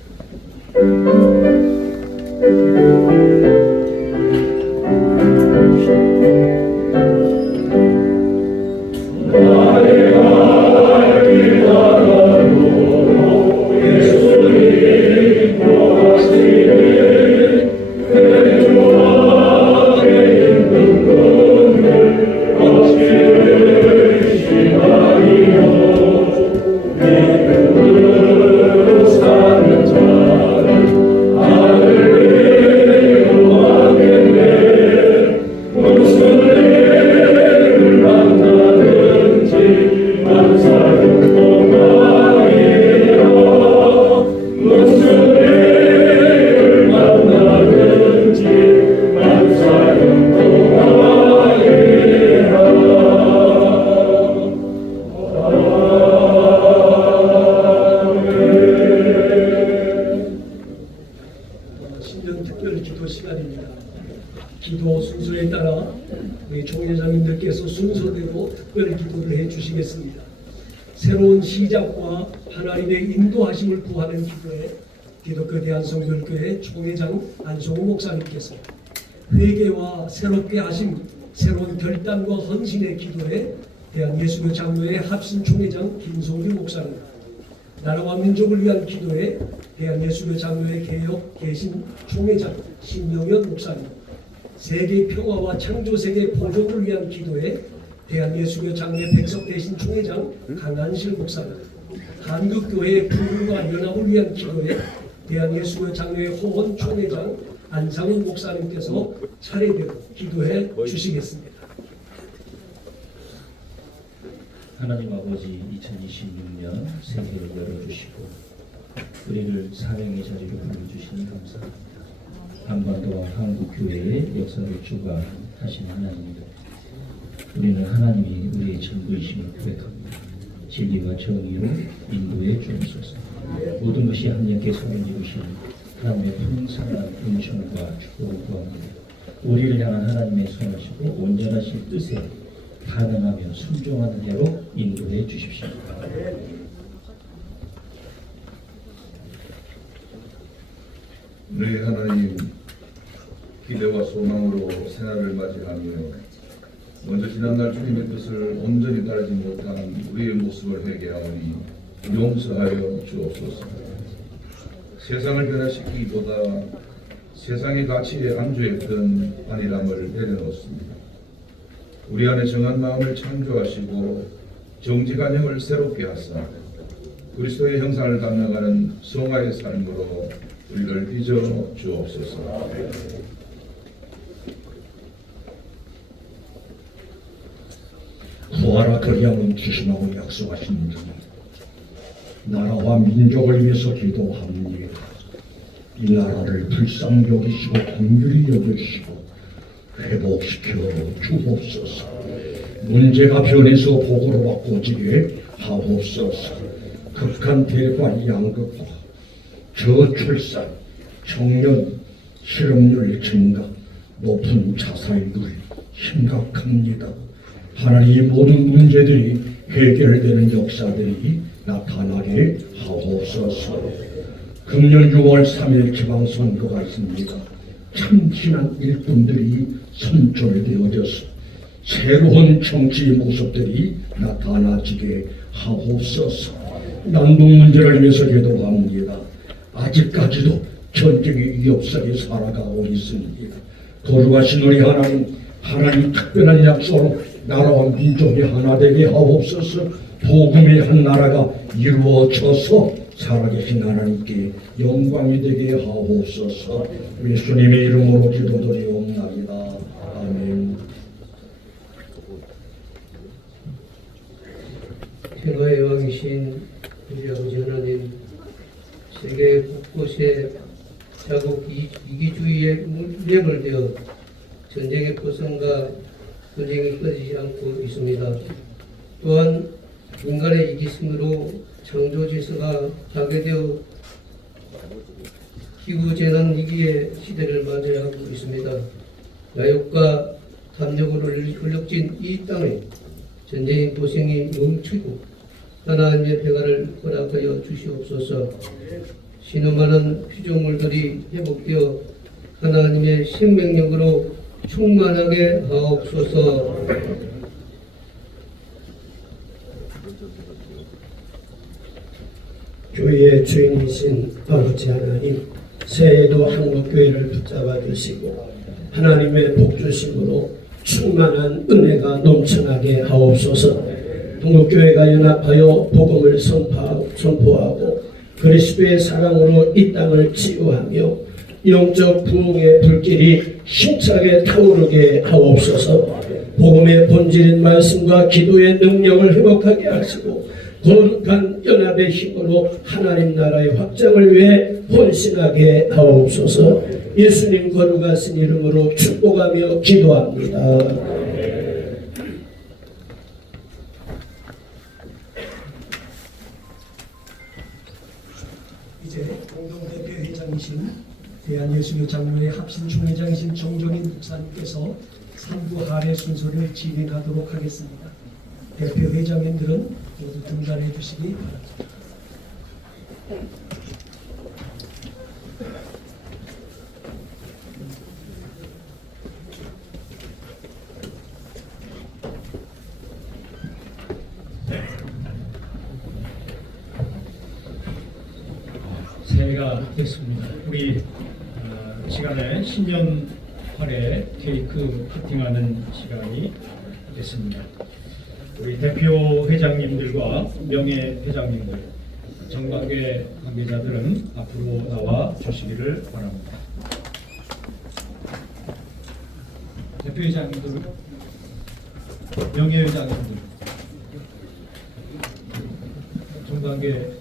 신년 특별 기도 시간입니다. 기도 순서에 따라 우리 총회장님들께서 순서대로 특별 기도를 해주시겠습니다. 새로운 시작과 하나님의 인도하심을 구하는 기도에 기독교 대한성결교회 총회장 안성우 목사님께서 회개와 새롭게 하심, 새로운 결단과 헌신의 기도에 대한예수교 장로회 합신 총회장 김성규 목사님, 나라와 민족을 위한 기도에 대한예수교 장로회 개혁 개신 총회장 신명현 목사님, 세계 평화와 창조세계 보존을 위한 기도에 대한예수교 장로회 백석 대신 총회장 강한실 목사님, 한국교회의 부흥과 연합을 위한 기도에 대한예수교 장로회 호원 총회장 안상훈 목사님께서 차례대로 기도해 주시겠습니다. 하나님 아버지, 2026년 세계를 열어주시고 우리를 사명의 자리로 불러주시니 감사합니다. 한반도와 한국교회의 역사를 주관하신 하나님입니다. 우리는 하나님이 우리의 전부이심을 고백합니다. 진리와 정의로 인도해 주옵소서. 모든 것이 하나님께 선을 이루시는 하나님의 풍성한 은총과 축복을 구합니다. 우리를 향한 하나님의 선하시고 온전하신 뜻에 반응하며 순종하는 대로 인도해 주십시오. 너희 하나님, 기대와 소망으로 새날을 맞이하며 먼저 지난날 주님의 뜻을 온전히 따르지 못한 우리의 모습을 회개하오니 용서하여 주옵소서. 세상을 변화시키기보다 세상의 가치에 안주했던 안일함을 내려놓습니다. 우리 안에 정한 마음을 창조하시고 정직한 영을 새롭게 하사 그리스도의 형상을 닮아가는 성화의 삶으로 우리를 빚어 주옵소서. 구하라 그리하면 주시라고 약속하신 분, 나라와 민족을 위해서 기도합니다. 이 나라를 불쌍히 여기시고 긍휼히 여기시고 회복시켜 주옵소서. 문제가 변해서 복으로 바꿔지게 하옵소서. 극한 대관 양극화, 저출산, 청년 실업률 증가, 높은 자살률 심각합니다. 하나님, 모든 문제들이 해결되는 역사들이 나타나게 하옵소서. 금년 6월 3일 지방선거가 있습니다. 참신한 일꾼들이 선출되어져서 새로운 정치 모습들이 나타나지게 하옵소서. 남북 문제를 위해서 기도합니다. 아직까지도 전쟁의 위협 속에 살아가고 있습니다. 거룩하신 우리 하나님, 하나님 특별한 약속으로 나라와 민족이 하나 되게 하옵소서. 복음의 한 나라가 이루어져서 살아계신 하나님께 영광이 되게 하옵소서. 예수님의 이름으로 기도드리옵나이다. 아멘. 평화의 왕이신 우리 아버지 하나님, 세계 곳곳에 자국 이기주의에 물량을 되어 전쟁의 고성과 전쟁이 꺼지지 않고 있습니다. 또한 인간의 이기심으로 창조 질서가 파괴되어 기후재난 위기의 시대를 맞이하고 있습니다. 야욕과 탐욕으로 얼룩진 이 땅에 전쟁의 고생이 멈추고 하나님의 평화를 허락하여 주시옵소서. 신음하는 피조물들이 회복되어 하나님의 생명력으로 충만하게 하옵소서. 교회의 주인이신 아버지 하나님, 새해에도 한국교회를 붙잡아 주시고 하나님의 복주심으로 충만한 은혜가 넘쳐나게 하옵소서. 한국교회가 연합하여 복음을 선포하고 그리스도의 사랑으로 이 땅을 치유하며 영적 부흥의 불길이 힘차게 타오르게 하옵소서. 복음의 본질인 말씀과 기도의 능력을 회복하게 하시고 거룩한 연합의 힘으로 하나님 나라의 확장을 위해 헌신하게 하옵소서. 예수님 거룩하신 이름으로 축복하며 기도합니다. 이제 공동대표 회장이신 대한예수교 장로회 합신 총회장이신 정종인 목사님께서 3부 할애 순서를 진행하도록 하겠습니다. 대표 회장님들은 모두 등단해 주시기 바랍니다. 새해가 됐습니다. 우리 시간에 신년 할애 케이크 커팅하는 시간이 됐습니다. 우리 대표 회장님들과 명예 회장님들, 정관계 관계자들은 앞으로 나와 주시기를 바랍니다. 대표 회장님들, 명예 회장님들, 정관계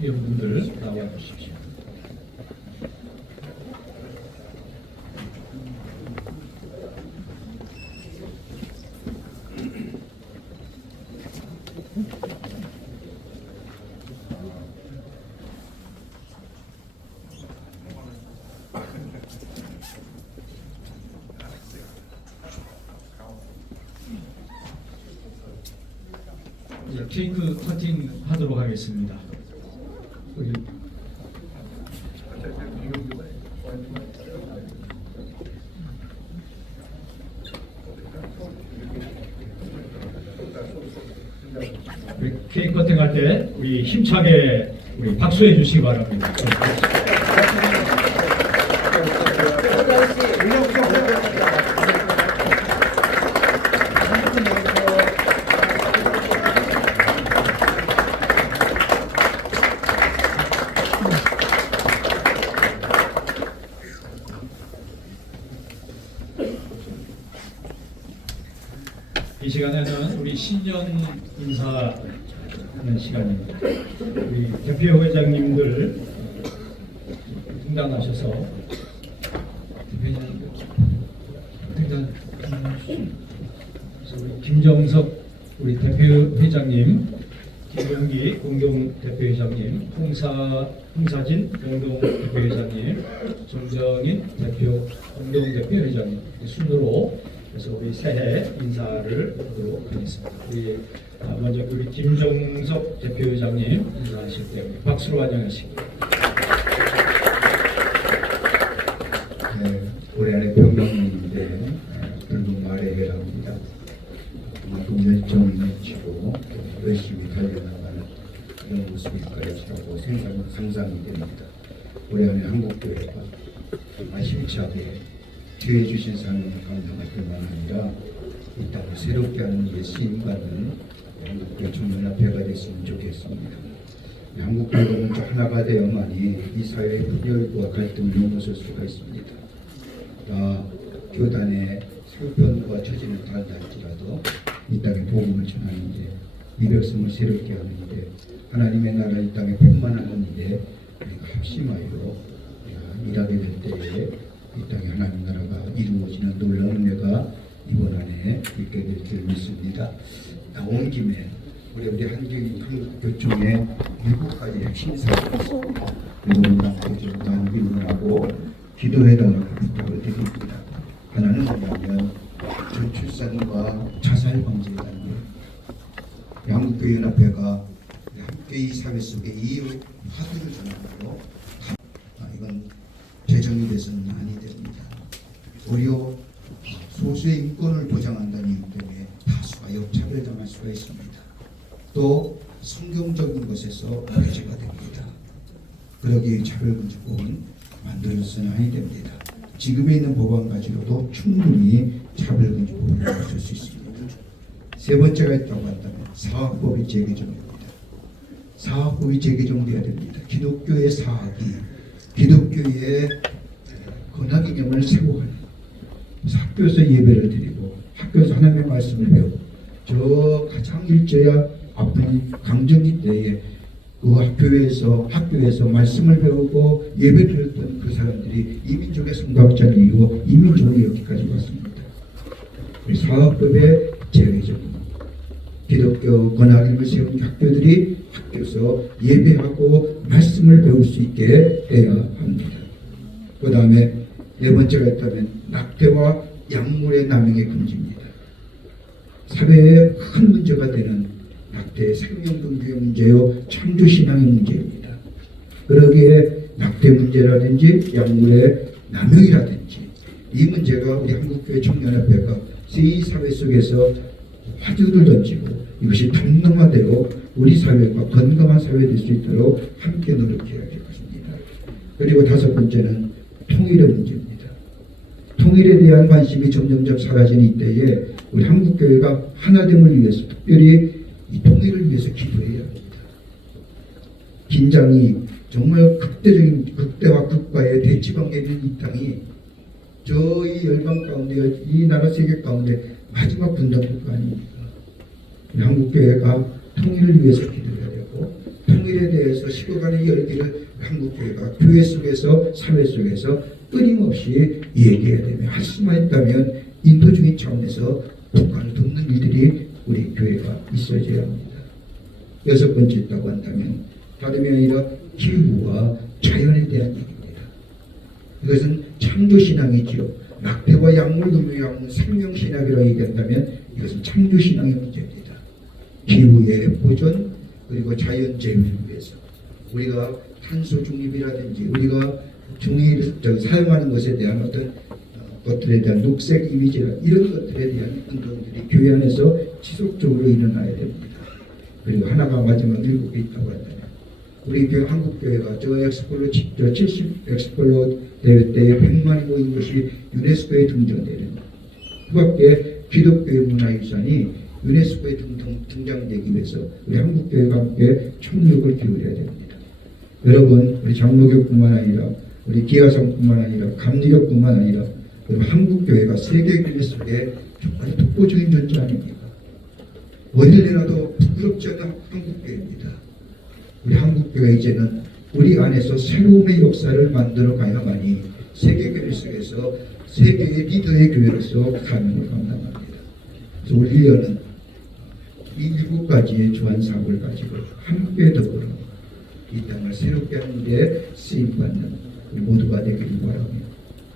회원분들 나와 주십시오. 이제 케이크 커팅 하도록 하겠습니다. 우리 케이크 커팅 할 때 우리 힘차게 우리 박수해 주시기 바랍니다. 이 시간에는 우리 신년 인사하는 시간입니다. 우리 대표 회장님들 등단하셔서 김정석 우리 대표 회장님, 김용기 공동 대표 회장님, 홍사진 공동 대표 회장님, 정정인 대표 공동 대표 회장님 순으로 그래서 우리 새해 인사를 하도록 하겠습니다. 우리 먼저 우리 김정석 대표 회장님 인사하실 때 박수로 환영하시고. 네, 올해 안에 병명인데 붉은 말에 해랍니다. 열정을 맺히고 열심히 달려나가는 그런 모습일 것이라고 상상이 됩니다. 올해 안에 한국교회가 정말 힘차게 기회 주신 사람을 감당할 뿐만 아니라 이 땅을 새롭게 하는 예수님 받는 한국교회 총연합회가 됐으면 좋겠습니다. 한국교회가 먼저 하나가 되어만이 이 사회의 분열과 갈등을 넘어설 수가 있습니다. 교단의 형편과 처지는 다르다 할지라도 이 땅에 복음을 전하는 데, 이 백성을 새롭게 하는 데, 하나님의 나라 이 땅에 풍만하는 일에 우리가 합심하여 일하게 될 때에 이 땅에 하나님 나라가 이루어지는 놀라운 은혜가 이번 안에 있게 될 줄 믿습니다. 나온 김에 우리 한국교총의 7가지 핵심 사항이 있습니다. 이번에 기도하고 기도해달라고 부탁을 드립니다. 하나는 뭐냐면 저출산과 자살 방지에 대한 것. 한국교연합회가 함께 이 사회 속에 이 화두를 전하고 이건 재정이 돼서는 아니 됩니다. 오히려 소수의 인권을 보장한다는 이유 때문에 다수가 역차별당할 수가 있습니다. 또 성경적인 것에서 배제가 됩니다. 그러기에 차별금지법은 만들어서는 아니 됩니다. 지금에 있는 법안 가지고도 충분히 차별금지법을 만들 수 있습니다. 세 번째가 있다고 한다면 사학법이 재개정입니다. 사학법이 재개정돼야 됩니다. 기독교의 사학이 기독교의 권하개념을 세워가는 학교에서 예배를 드리고 학교에서 하나님의 말씀을 배우고 저 가장 일제야 아픈 강점기 때에 그 학교에서 말씀을 배우고 예배 드렸던 그 사람들이 이민족의 성박자를 이루어 이민족이 여기까지 왔습니다. 사학법의 재개정입니다. 기독교 권하개념을 세운 학교들이 학교에서 예배하고 말씀을 배울 수 있게 해야 합니다. 그 다음에 네 번째가 있다면 낙태와 약물의 남용의 금지입니다. 사회에 큰 문제가 되는 낙태의 생명금지의 문제요 창조신앙의 문제입니다. 그러기에 낙태 문제라든지 약물의 남용이라든지 이 문제가 우리 한국교회 청년협회가 이 사회 속에서 화두를 던지고 이것이 단능화되어 우리 사회가 건강한 사회 될 수 있도록 함께 노력해야 될 것입니다. 그리고 다섯 번째는 통일의 문제입니다. 통일에 대한 관심이 점점점 사라지는 이때에 우리 한국교회가 하나됨을 위해서 특별히 이 통일을 위해서 기도해야 합니다. 긴장이 정말 극대와 극과의 대치관계인 이 땅이 저희 열방 가운데 이 나라 세계 가운데 마지막 분단국가 아닙니까? 한국교회가 통일을 위해서 기도해야 되고 통일에 대해서 식어가는 열기를 한국교회가 교회 속에서 사회 속에서 끊임없이 얘기해야 되며 할 수만 있다면 인도주의 차원에서 국가를 돕는 일들이 우리 교회가 있어져야 합니다. 여섯 번째 있다고 한다면 다름이 아니라 기후와 자연에 대한 얘기입니다. 이것은 창조신앙이지요. 낙태와 약물 금융 생명신학이라고 얘기한다면 이것은 창조신앙의 문제입니다. 기후 지구의 보존 그리고 자연 재해를 위해서 우리가 탄소 중립이라든지 우리가 종이를 사용하는 것에 대한 어떤 것들에 대한 녹색 이미지나 이런 것들에 대한 운동들이 교회 안에서 지속적으로 일어나야 됩니다. 그리고 하나가 마지막 7개 있다고 한다면 우리 한국교회가 저 엑스폴로 70 엑스폴로 대회 때 100만이 모인 것이 유네스코에 등장되는 그 밖에 기독교의 문화유산이 유네스코에 등장되기 위해서 우리 한국교회가 함께 총력을 기울여야 됩니다. 여러분 우리 장로교뿐만 아니라 우리 기아성뿐만 아니라 감리교뿐만 아니라 그리고 한국교회가 세계 교회 속에 정말 독보적인 존재 아닙니까? 어딜 내놔도 부끄럽지 않은 한국교회입니다. 우리 한국교회 이제는 우리 안에서 새로움의 역사를 만들어 가야만이 세계교회 속에서 세계의 리더의 교회로서 사명을 감당합니다. 그래서 우리 1년은 이 7가지의 주안 사업을 가지고 함께 더불어 이 땅을 새롭게 하는 데 쓰임받는 우리 모두가 되기를 바랍니다.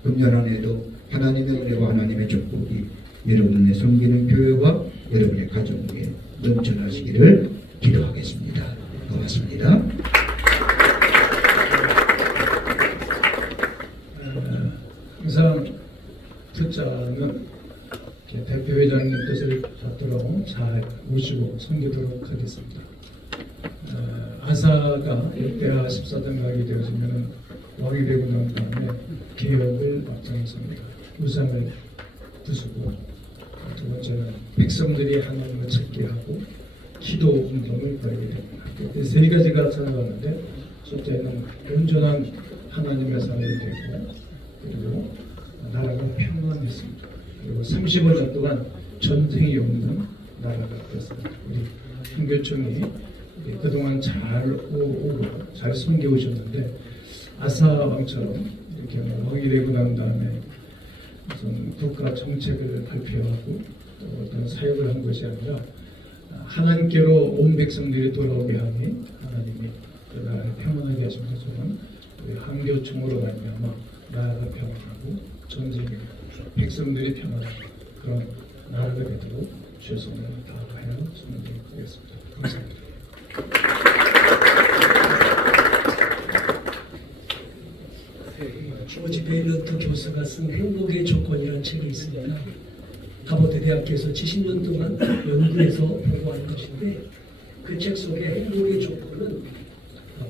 금년 한 해도 하나님의 은혜와 하나님의 축복이 여러분의 섬기는 교회와 여러분의 가정에 넘쳐나시기를 기도하겠습니다. 고맙습니다. 항상 특자는 대표회장님 뜻을 받들어 잘 모시고 섬기도록 하겠습니다. 아사가 6대하 14단각이 되어지면 왕이 되고 난 다음에 개혁을 확장했습니다. 우상을 부수고 두 번째는 백성들이 하나님을 찾게 하고 기도 운동을 벌이게 됩니다. 세 가지가 살아가는데 첫째는 온전한 하나님의 삶이 되고 그리고 나라가 평안했습니다. 그리고 35년 동안 전쟁이 없는 나라가 됐습니다. 우리 한교총이 그동안 잘 오고 잘 섬겨오셨는데 아사 왕처럼 이렇게 왕이 되고 난 다음에 무슨 국가 정책을 발표하고 또 어떤 사역을 한 것이 아니라 하나님께로 온 백성들이 돌아오게 하니 하나님이 그 나라를 평안하게 하신 것처럼 우리 한교총으로 말미암아 나라가 평안하고 전쟁이 백성들이 평안하고 그런 나라가 되도록 최선을 다하여 섬기겠습니다. 감사합니다. 조지 베일런트 교수가 쓴 행복의 조건이라는 책이 있습니다. 하버드 대학교에서 70년 동안 연구해서 보고한 것인데 그 책 속에 행복의 조건은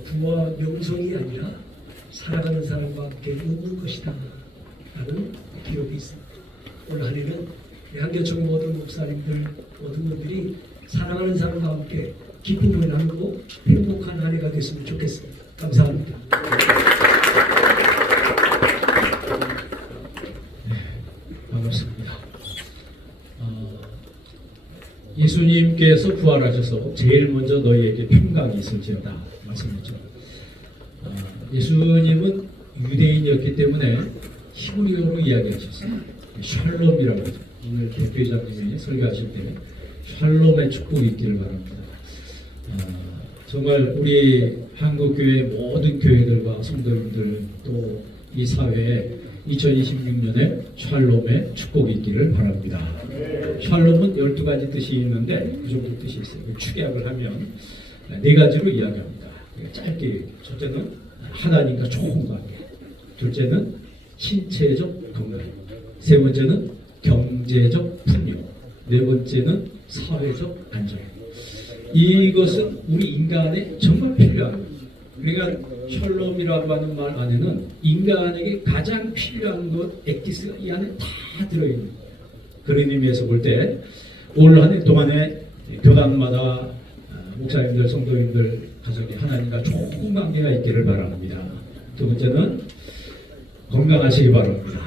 부와 명성이 아니라 살아가는 사람과 함께 웃는 것이다 라는 기록이 있습니다. 올 한 해는 한교총 모든 목사님들 모든 분들이 사랑하는 사람과 함께 기쁨을 나누고 행복한 한 해가 됐으면 좋겠습니다. 감사합니다. 반갑습니다. 예수님께서 부활하셔서 제일 먼저 너희에게 평강이 있을지어다 말씀했죠. 예수님은 유대인이었기 때문에 히브리어로 이야기하셨어요. 샬롬이라고 하죠. 오늘 대표이장님이 설교하실 때 샬롬의 축복이 있기를 바랍니다. 정말 우리 한국교회 모든 교회들과 성도님들 또 이 사회에 2026년에 샬롬의 축복이 있기를 바랍니다. 샬롬은 12가지 뜻이 있는데 그 정도 뜻이 있어요. 축약을 하면 4가지로 이야기합니다. 짧게 첫째는 하나님과 좋은 관계, 둘째는 신체적 건강, 세 번째는 경제적 풍요, 네 번째는 사회적 안정. 이것은 우리 인간에 정말 필요합니다. 그러니까 샬롬이라고 하는 말 안에는 인간에게 가장 필요한 것 액기스가 이 안에 다 들어있는 그런 의미에서 볼 때 올 한 해 동안에 교단마다 목사님들, 성도님들 가정에 하나님과 좋은 관계가 있기를 바랍니다. 두 번째는 건강하시기 바랍니다.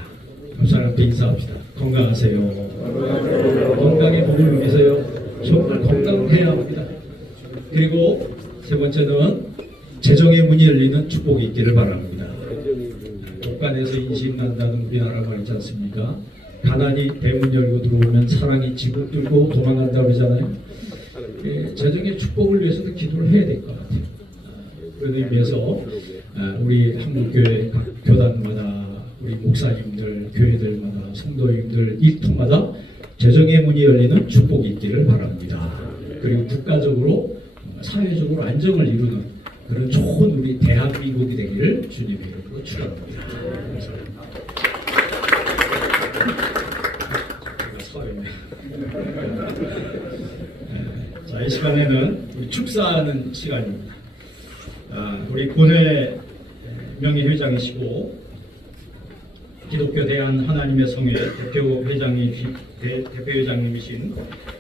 사람한테 인사합시다. 건강하세요. 건강의 복을 위해서요. 정말 건강해야 합니다. 그리고 세 번째는 재정의 문이 열리는 축복이 있기를 바랍니다. 독간에서 인식 난다는 우리나라 말 있지 않습니까? 가난이 대문 열고 들어오면 사랑이 집을 뚫고 도망간다고 그러잖아요. 재정의 축복을 위해서도 기도를 해야 될 것 같아요. 그런 의미에서 우리 한국교회 각 교단마다 우리 목사님들, 교회들마다 성도님들 일터마다 재정의 문이 열리는 축복이 있기를 바랍니다. 그리고 국가적으로 사회적으로 안정을 이루는 그런 좋은 우리 대한민국이 되기를 주님의 이름으로 축원합니다. 자, 이 시간에는 우리 축사하는 시간입니다. 우리 본회 명예회장이시고 기독교 대한 하나님의 성회 대표회장님이신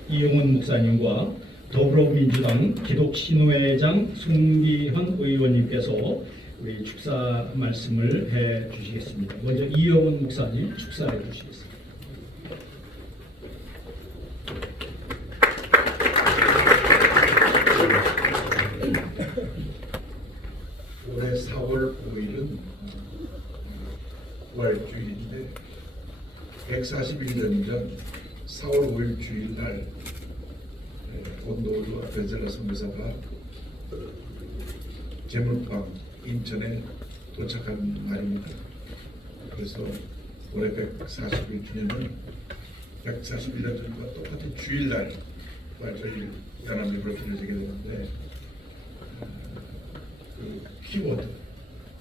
이용훈 목사님과 더불어민주당 기독신호회장 송기현 의원님께서 우리 축사 말씀을 해 주시겠습니다. 먼저 이용훈 목사님 축사해 주시겠습니다. 올해 4월 5일은 부활주일인데 141년 전 4월 5일 주일날 온도우리와 베젤라 선교사가 제물방 인천에 도착한 날입니다. 그래서 올해 141주년은 141년 전과 똑같은 주일날 부활주일 연합이 벌어지게 되는데 그 키워드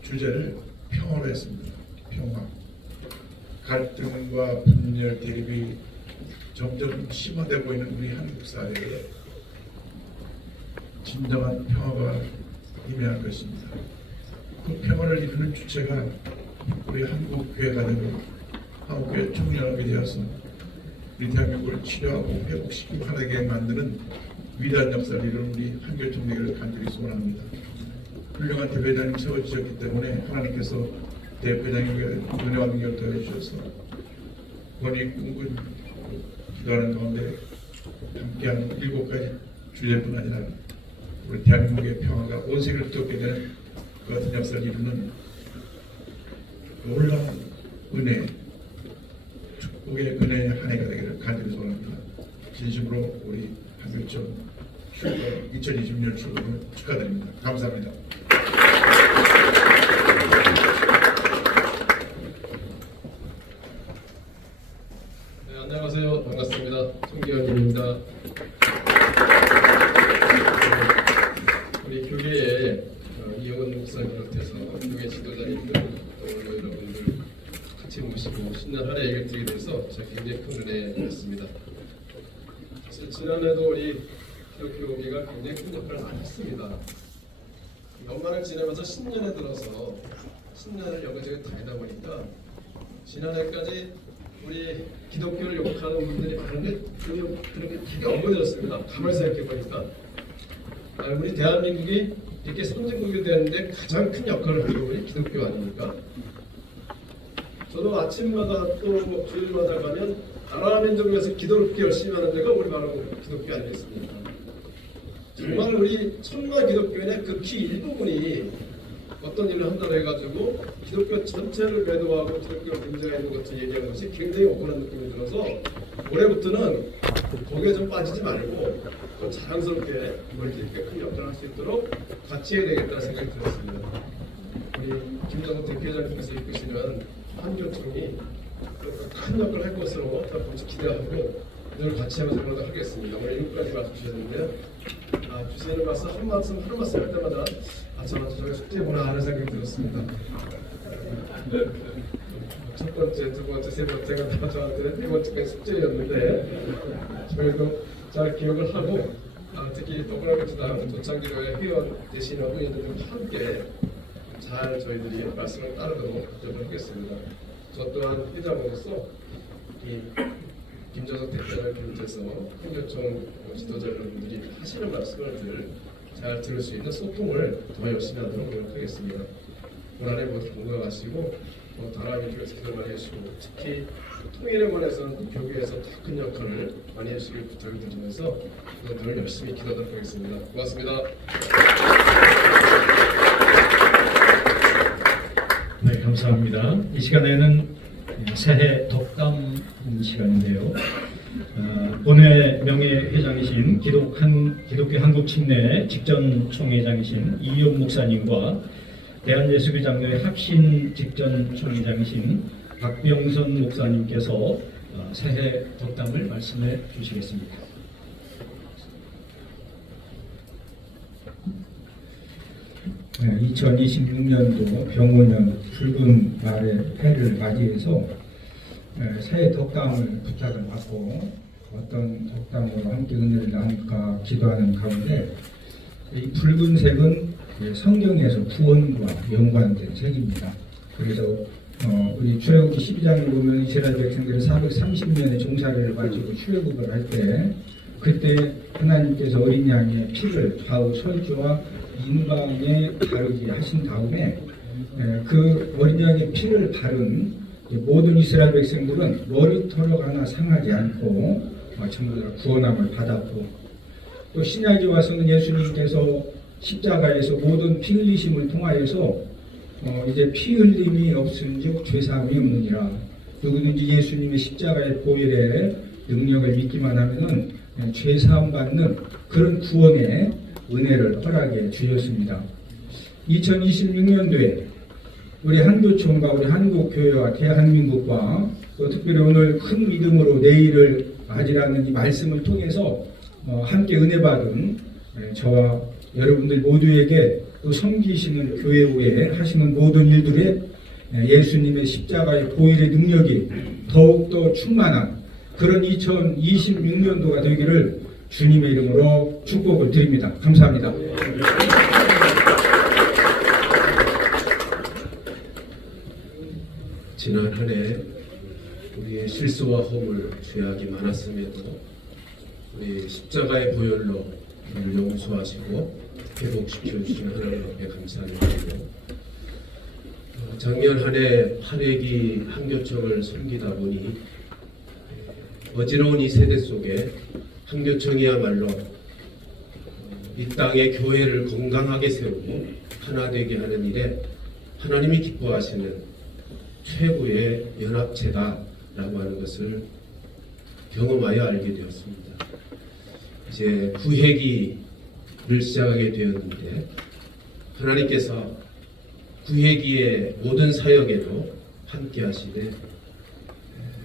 주제를 평화로 했습니다. 평화. 갈등과 분열 대립이 점점 심화되고 있는 우리 한국 사회에 진정한 평화가 임해할 것입니다. 그 평화를 이루는 주체가 우리 한국교회가 되고 한국교회 총연합이 되어서 우리 대한민국을 치료하고 회복시키고 하나되게 만드는 위대한 역사를 이루는 우리 한결총회를 간절히 소원합니다. 훌륭한 대표회장님 세워주셨기 때문에 하나님께서 대표회장님에게 은혜와 능력을 더해주셔서 본인 꿈꾼 기도하는 가운데 함께하는 7가지 주제뿐 아니라 우리 대한민국의 평화가 온 세계를 뜨겁게 되는 그 같은 역사를 이루는 놀라운 은혜, 축복의 은혜의 한 해가 되기를 간절히 소원합니다. 진심으로 우리 한결총 2020년 출범을 축하드립니다. 감사합니다. 네, 안녕하세요. 반갑습니다. 송기현입니다. 우리 교회에 이영은 목사님 비롯해서 교회 지도자님들 또 여러분들 같이 모시고 신년 한 해 얘기를 드리게 돼서 제가 굉장히 큰 은혜였습니다. 사실 지난해도 우리 기독교계가 굉장히 큰 역할을 많이 했습니다. 연말을 지나면서 신년에 들어서 신년을 여기저기 다니다 보니까 지난해까지 우리 기독교를 욕하는 분들이 많은데 그렇게 되게 엉거졌습니다. 가만히 생각해 보니까 우리 대한민국이 이렇게 선진국이 되는데 가장 큰 역할을 하는 우리 기독교 아닙니까? 저도 아침마다 또 주일마다 가면 나라 민족에서 기독교 열심히 하는 데가 우리 바로 기독교 아니겠습니까? 정말 우리 천마 기독교인의 극히 일부분이 어떤 일을 한다고 해가지고 기독교 전체를 매도하고 기독교를 문제가 것을 얘기하는 것이 굉장히 억울한 느낌이 들어서 올해부터는 거기에 좀 빠지지 말고 좀 자연스럽게 이렇게 큰 역할을 할 수 있도록 같이 해야 되겠다는 생각이 들었습니다. 우리 김정은 대표회장님께서 이끄시는 한교총이 큰 역할을 할 것으로 기대하고 늘 같이 하면서 그러도록 하겠습니다. 오늘 7가지 말씀 주셨는데요. 주시는 말씀 한 말씀 할 때마다 저도 저희 숙제구나 하는 생각이 들었습니다. 첫 번째, 두 번째, 세 번째가 다 저한테 네 번째까지 숙제였는데 저희도 잘 기억을 하고 특히 더불어민주당 조창기로의 회원 되시는 의원들과 함께 잘 저희들이 말씀을 따르도록 노력하겠습니다. 저 또한 회장으로서 이 김정석 대표를 비롯해서 한교총 지도자 여러분들이 하시는 말씀을 잘 들을 수 있는 소통을 더 열심히 하도록 노력하겠습니다. 올 한해 모두 건강하시고 나라의 교회에서 기도 많이 해주시고 특히 통일에 관해서는 교회에서 더 큰 역할을 많이 해주시길 부탁을 드리면서 늘 열심히 기도하도록 하겠습니다. 고맙습니다. 네, 감사합니다. 이 시간에는 새해 덕담 시간인데요. 본회 명예회장이신 기독교 한국침례 직전 총회장이신 이용 목사님과 대한예수교장로회 합신 직전 총회장이신 박병선 목사님께서 새해 덕담을 말씀해 주시겠습니다. 2026년도 병원년 붉은 말의 해를 맞이해서 새해 덕담을 부탁을 받고 어떤 덕담으로 함께 은혜를 나눌까 기도하는 가운데 이 붉은색은 성경에서 구원과 연관된 색입니다. 그래서 우리 출애굽기 12장에 보면 이스라엘 백성들이 430년의 종살이를 마치고 출애굽을 할 때 그때 하나님께서 어린 양의 피를 좌우 철조와 인방에 바르게 하신 다음에 그 어린 양의 피를 바른 모든 이스라엘 백성들은 머리털 하나 상하지 않고 전부 다 구원함을 받았고 또 신약에 와서는 예수님께서 십자가에서 모든 피 흘리심을 통하여서 이제 피 흘림이 없은즉 죄사함이 없느니라. 누구든지 예수님의 십자가의 보혈의 능력을 믿기만 하면은 죄사함 받는 그런 구원의 은혜를 허락해 주셨습니다. 2026년도에 우리 한교총과 우리 한국교회와 대한민국과 또 특별히 오늘 큰 믿음으로 내일을 맞이라는 이 말씀을 통해서 함께 은혜 받은 저와 여러분들 모두에게 또 섬기시는 교회 후에 하시는 모든 일들에 예수님의 십자가의 보혈의 능력이 더욱더 충만한 그런 2026년도가 되기를 주님의 이름으로 축복을 드립니다. 감사합니다. 지난 한 해 우리의 실수와 허물, 죄악이 많았음에도 우리 십자가의 보혈로 우리를 용서하시고 회복시켜 주신 하나님 앞에 감사를 드리고 작년 한 해 한해기 한교총을 섬기다 보니 어지러운 이 세대 속에 한교총이야말로 이 땅의 교회를 건강하게 세우고 하나 되게 하는 일에 하나님이 기뻐하시는 최고의 연합체다라고 하는 것을 경험하여 알게 되었습니다. 이제 구회기를 시작하게 되었는데 하나님께서 구회기의 모든 사역에도 함께 하시되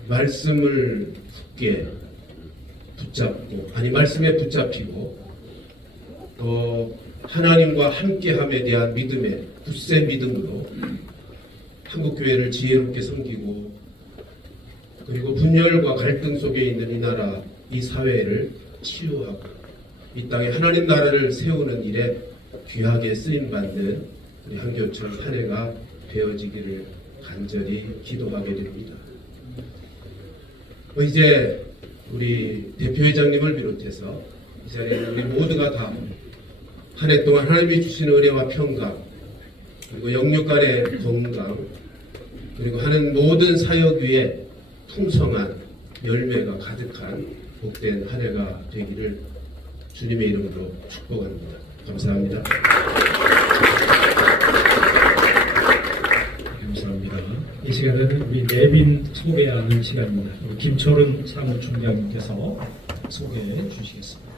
말씀을 굳게 붙잡고 말씀에 붙잡히고 또 하나님과 함께함에 대한 믿음의 굳센 믿음으로 한국교회를 지혜롭게 섬기고 그리고 분열과 갈등 속에 있는 이 나라, 이 사회를 치유하고 이 땅에 하나님 나라를 세우는 일에 귀하게 쓰임받는 우리 한교총 한 해가 되어지기를 간절히 기도하게 됩니다. 이제 우리 대표회장님을 비롯해서 이 자리에 우리 모두가 다 한 해 동안 하나님이 주시는 은혜와 평강 그리고 영육 간의 건강 그리고 하는 모든 사역 위에 풍성한 열매가 가득한 복된 한 해가 되기를 주님의 이름으로 축복합니다. 감사합니다. 감사합니다. 이 시간에는 우리 내빈 소개하는 시간입니다. 우리 김철은 사무총장님께서 소개해 주시겠습니다.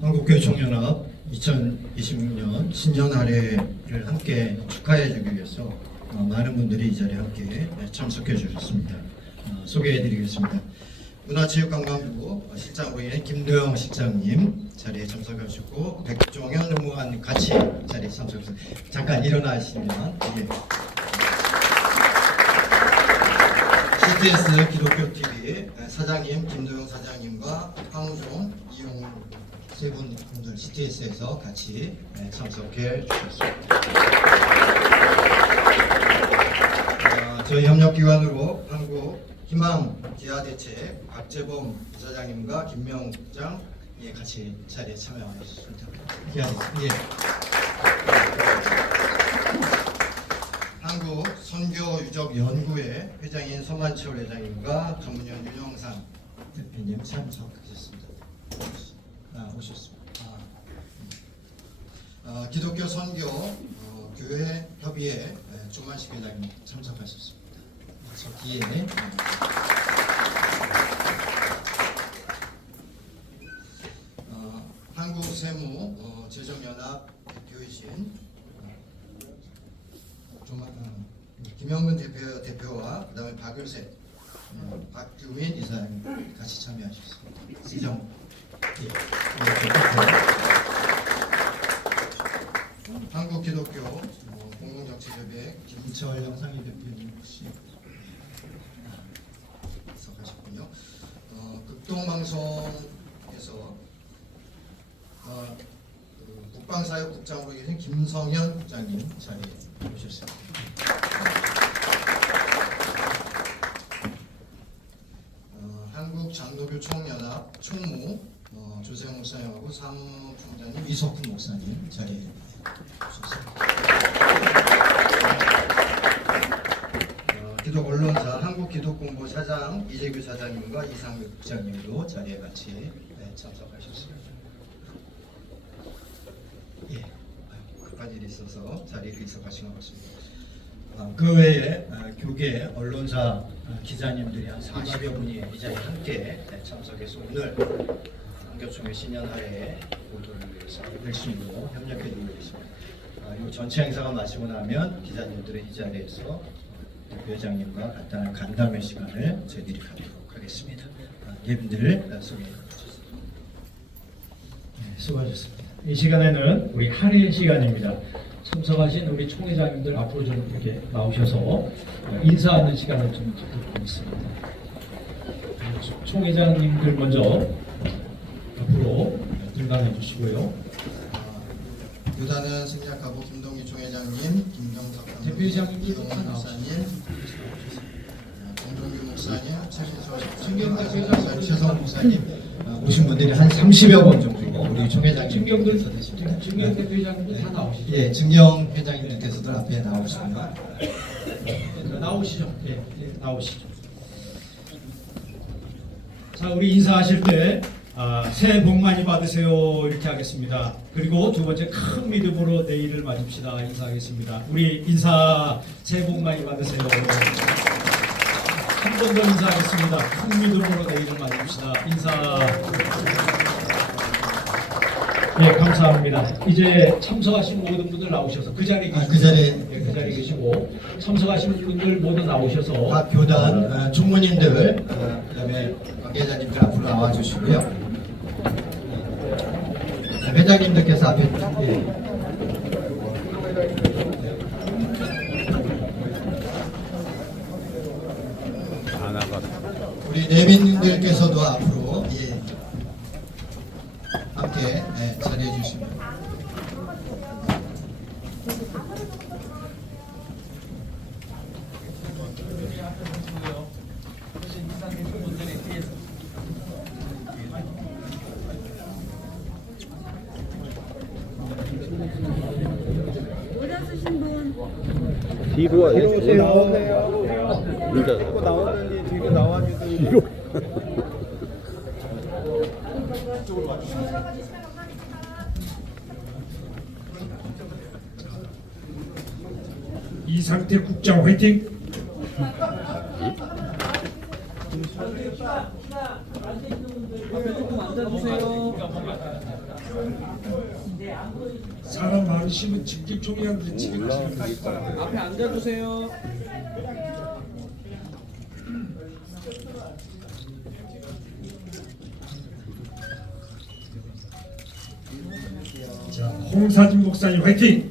한국교회 총연합 2026년 신년 할애를 함께 축하해 주기 위해서 많은 분들이 이 자리에 함께 참석해 주셨습니다. 소개해 드리겠습니다. 문화체육관광부 실장부인 김도영 실장님 자리에 참석하시고 백종현 의무관 같이 자리에 참석하셨습니다. 잠깐 일어나시면 CTS 기독교TV 사장님 김도영 사장님과 황우종 이용 세 분들 CTS에서 같이 참석해 주셨습니다. 저희 협력기관으로 한국 희망 기아대책 박재범 부사장님과 김명 국장 같이 자리에 참여하셨습니다. 한국 선교유적연구회 회장인 손만철 회장님과 전문위원 윤영상 대표님 참석하셨습니다. 오셨습니다. 기독교 선교 교회 협의회 조만식 회장님 참석하셨습니다. 저 뒤에 한국세무 재정연합 대표이신 김영근 대표와 그다음에 박을세 박규인 이사님 같이 참여하셨습니다. 시정. 한국기독교 공동정치협의회 김철 영상위 대표님 혹시 수고하셨군요. 극동방송에서 국방사역국장으로 계신 김성현 국장님 자리에 오셨습니다. 한국장로교 총연합 총무 조세영 목사님하고 사무총장님 이석훈 목사님 자리에 오셨습니다. 기독 언론사 한국기독공보 사장 이재규 사장님과 이상규 국장님도 자리에 같이 참석하셨습니다. 예, 급한 일이 있어서 자리를 이석하신 것 같습니다. 그 외에 교계 언론사 기자님들이 한 40여 분이 이 자리에 함께 참석해서 오늘 한교총회 신년할애 보도를 위해서 열심히 협력해주고 계십니다. 이 전체 행사가 마치고 나면 기자님들은 이 자리에서 대표회장님과 간단한 간담회 시간을 저희들이 갖도록 하겠습니다. 예분들 소개해 주셨습니다. 수고하셨습니다. 이 시간에는 우리 할애 시간입니다. 참석하신 우리 총회장님들 앞으로 좀 이렇게 나오셔서 인사하는 시간을 좀 갖도록 하겠습니다. 총회장님들 먼저 앞으로 등단해 주시고요. 교단은 생략하고 김동희 총회장님, 김경석 대표회장님도 이동환 목사님, 정종규 목사님, 김경 대표회장, 최성 목사님 오신 분들이 한 30여 분 정도 우리 총회장님께서 되십니다. 김경 대표회장님도 다 나오시죠? 예, 증경 회장님께서도 앞에 나오십니다. 나오시죠? 예, 나오시죠. 자, 우리 인사하실 때 새해 복 많이 받으세요 이렇게 하겠습니다. 그리고 두 번째 큰 믿음으로 내일을 맞읍시다 인사하겠습니다. 우리 인사 새해 복 많이 받으세요. 한 번 더 인사하겠습니다. 큰 믿음으로 내일을 맞읍시다. 인사. 네, 감사합니다. 이제 참석하신 모든 분들 나오셔서 그 자리에 계시고, 그 자리에 계시고 참석하신 분들 모두 나오셔서 각 교단 총무님들 그다음에 관계자님들 앞으로 나와 주시고요. 회장님들께서 앞에 우리 내빈님들께서도 앞으로 함께 자리해 주십니다. 모자 쓰신 분. 뒤로 나오세요. 뒤로 나오는지 뒤로 나와주세요. 뒤로. 이상태 국장 화이팅! 사람 많으시면 직접 총회하는데 진행하시면 앞에 앉아주세요. 자, 홍사진 목사님 화이팅!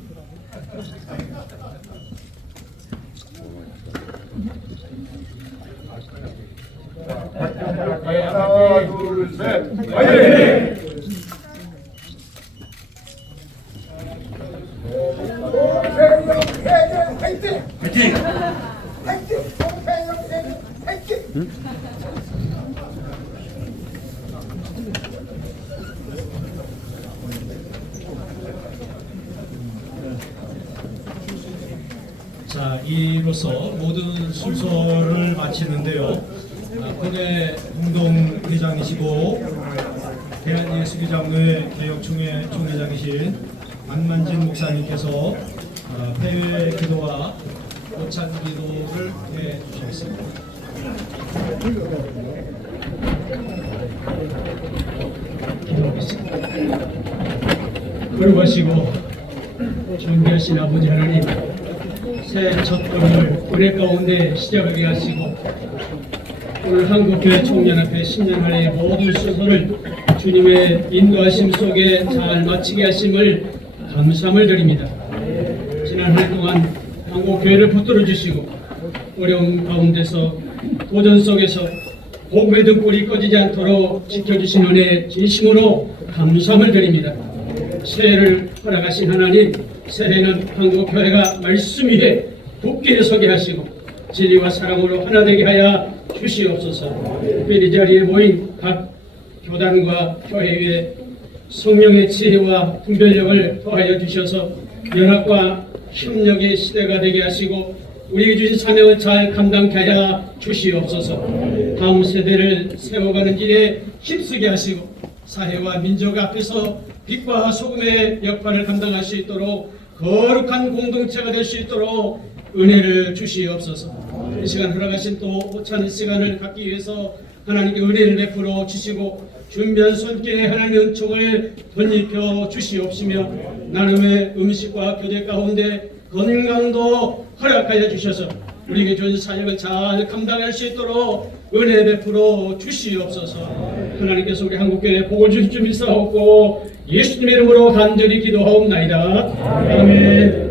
하나, 둘, 셋, 화이팅! 화이팅! 자, 이로써 모든 순서를 마치는데요. 국내 공동회장이시고 대한예수교장로회 개혁총회 총회장이신 안만진 목사님께서 폐회 기도와 오찬 기도를 해 주시겠습니다. 기도하겠습니다. 걸으시고 존귀하신 아버지 하나님, 새해 첫 번을 은혜 가운데 시작하게 하시고 오늘 한국교회 청년협회 신년할례의 모든 순서를 주님의 인도하심 속에 잘 마치게 하심을 감사함을 드립니다. 지난 한 해 동안 한국교회를 붙들어 주시고 어려운 가운데서 도전 속에서 복음의 등불이 꺼지지 않도록 지켜주신 은혜 진심으로 감사함을 드립니다. 새해를 허락하신 하나님, 새해는 한국교회가 말씀 위에 굳게 서게 하시고 진리와 사랑으로 하나 되게 하여 주시옵소서. 이 자리에 모인 각 교단과 교회 위에 성령의 지혜와 분별력을 더하여 주셔서 연합과 협력의 시대가 되게 하시고 우리에게 주신 사명을 잘 감당케 하여 주시옵소서. 다음 세대를 세워가는 일에 힘쓰게 하시고 사회와 민족 앞에서 빛과 소금의 역할을 감당할 수 있도록 거룩한 공동체가 될 수 있도록 은혜를 주시옵소서. 이 시간 허락하신 또 오찬 시간을 갖기 위해서 하나님께 은혜를 베풀어 주시고 준비한 손길에 하나님의 은총을 덧입혀 주시옵시며 나눔의 음식과 교제 가운데 건강도 허락하여 주셔서 우리에게 주신 사역을 잘 감당할 수 있도록 은혜 베풀어 주시옵소서. 하나님께서 우리 한국교회에 복을 주실 줄 믿사옵고 예수님의 이름으로 간절히 기도하옵나이다. 아멘.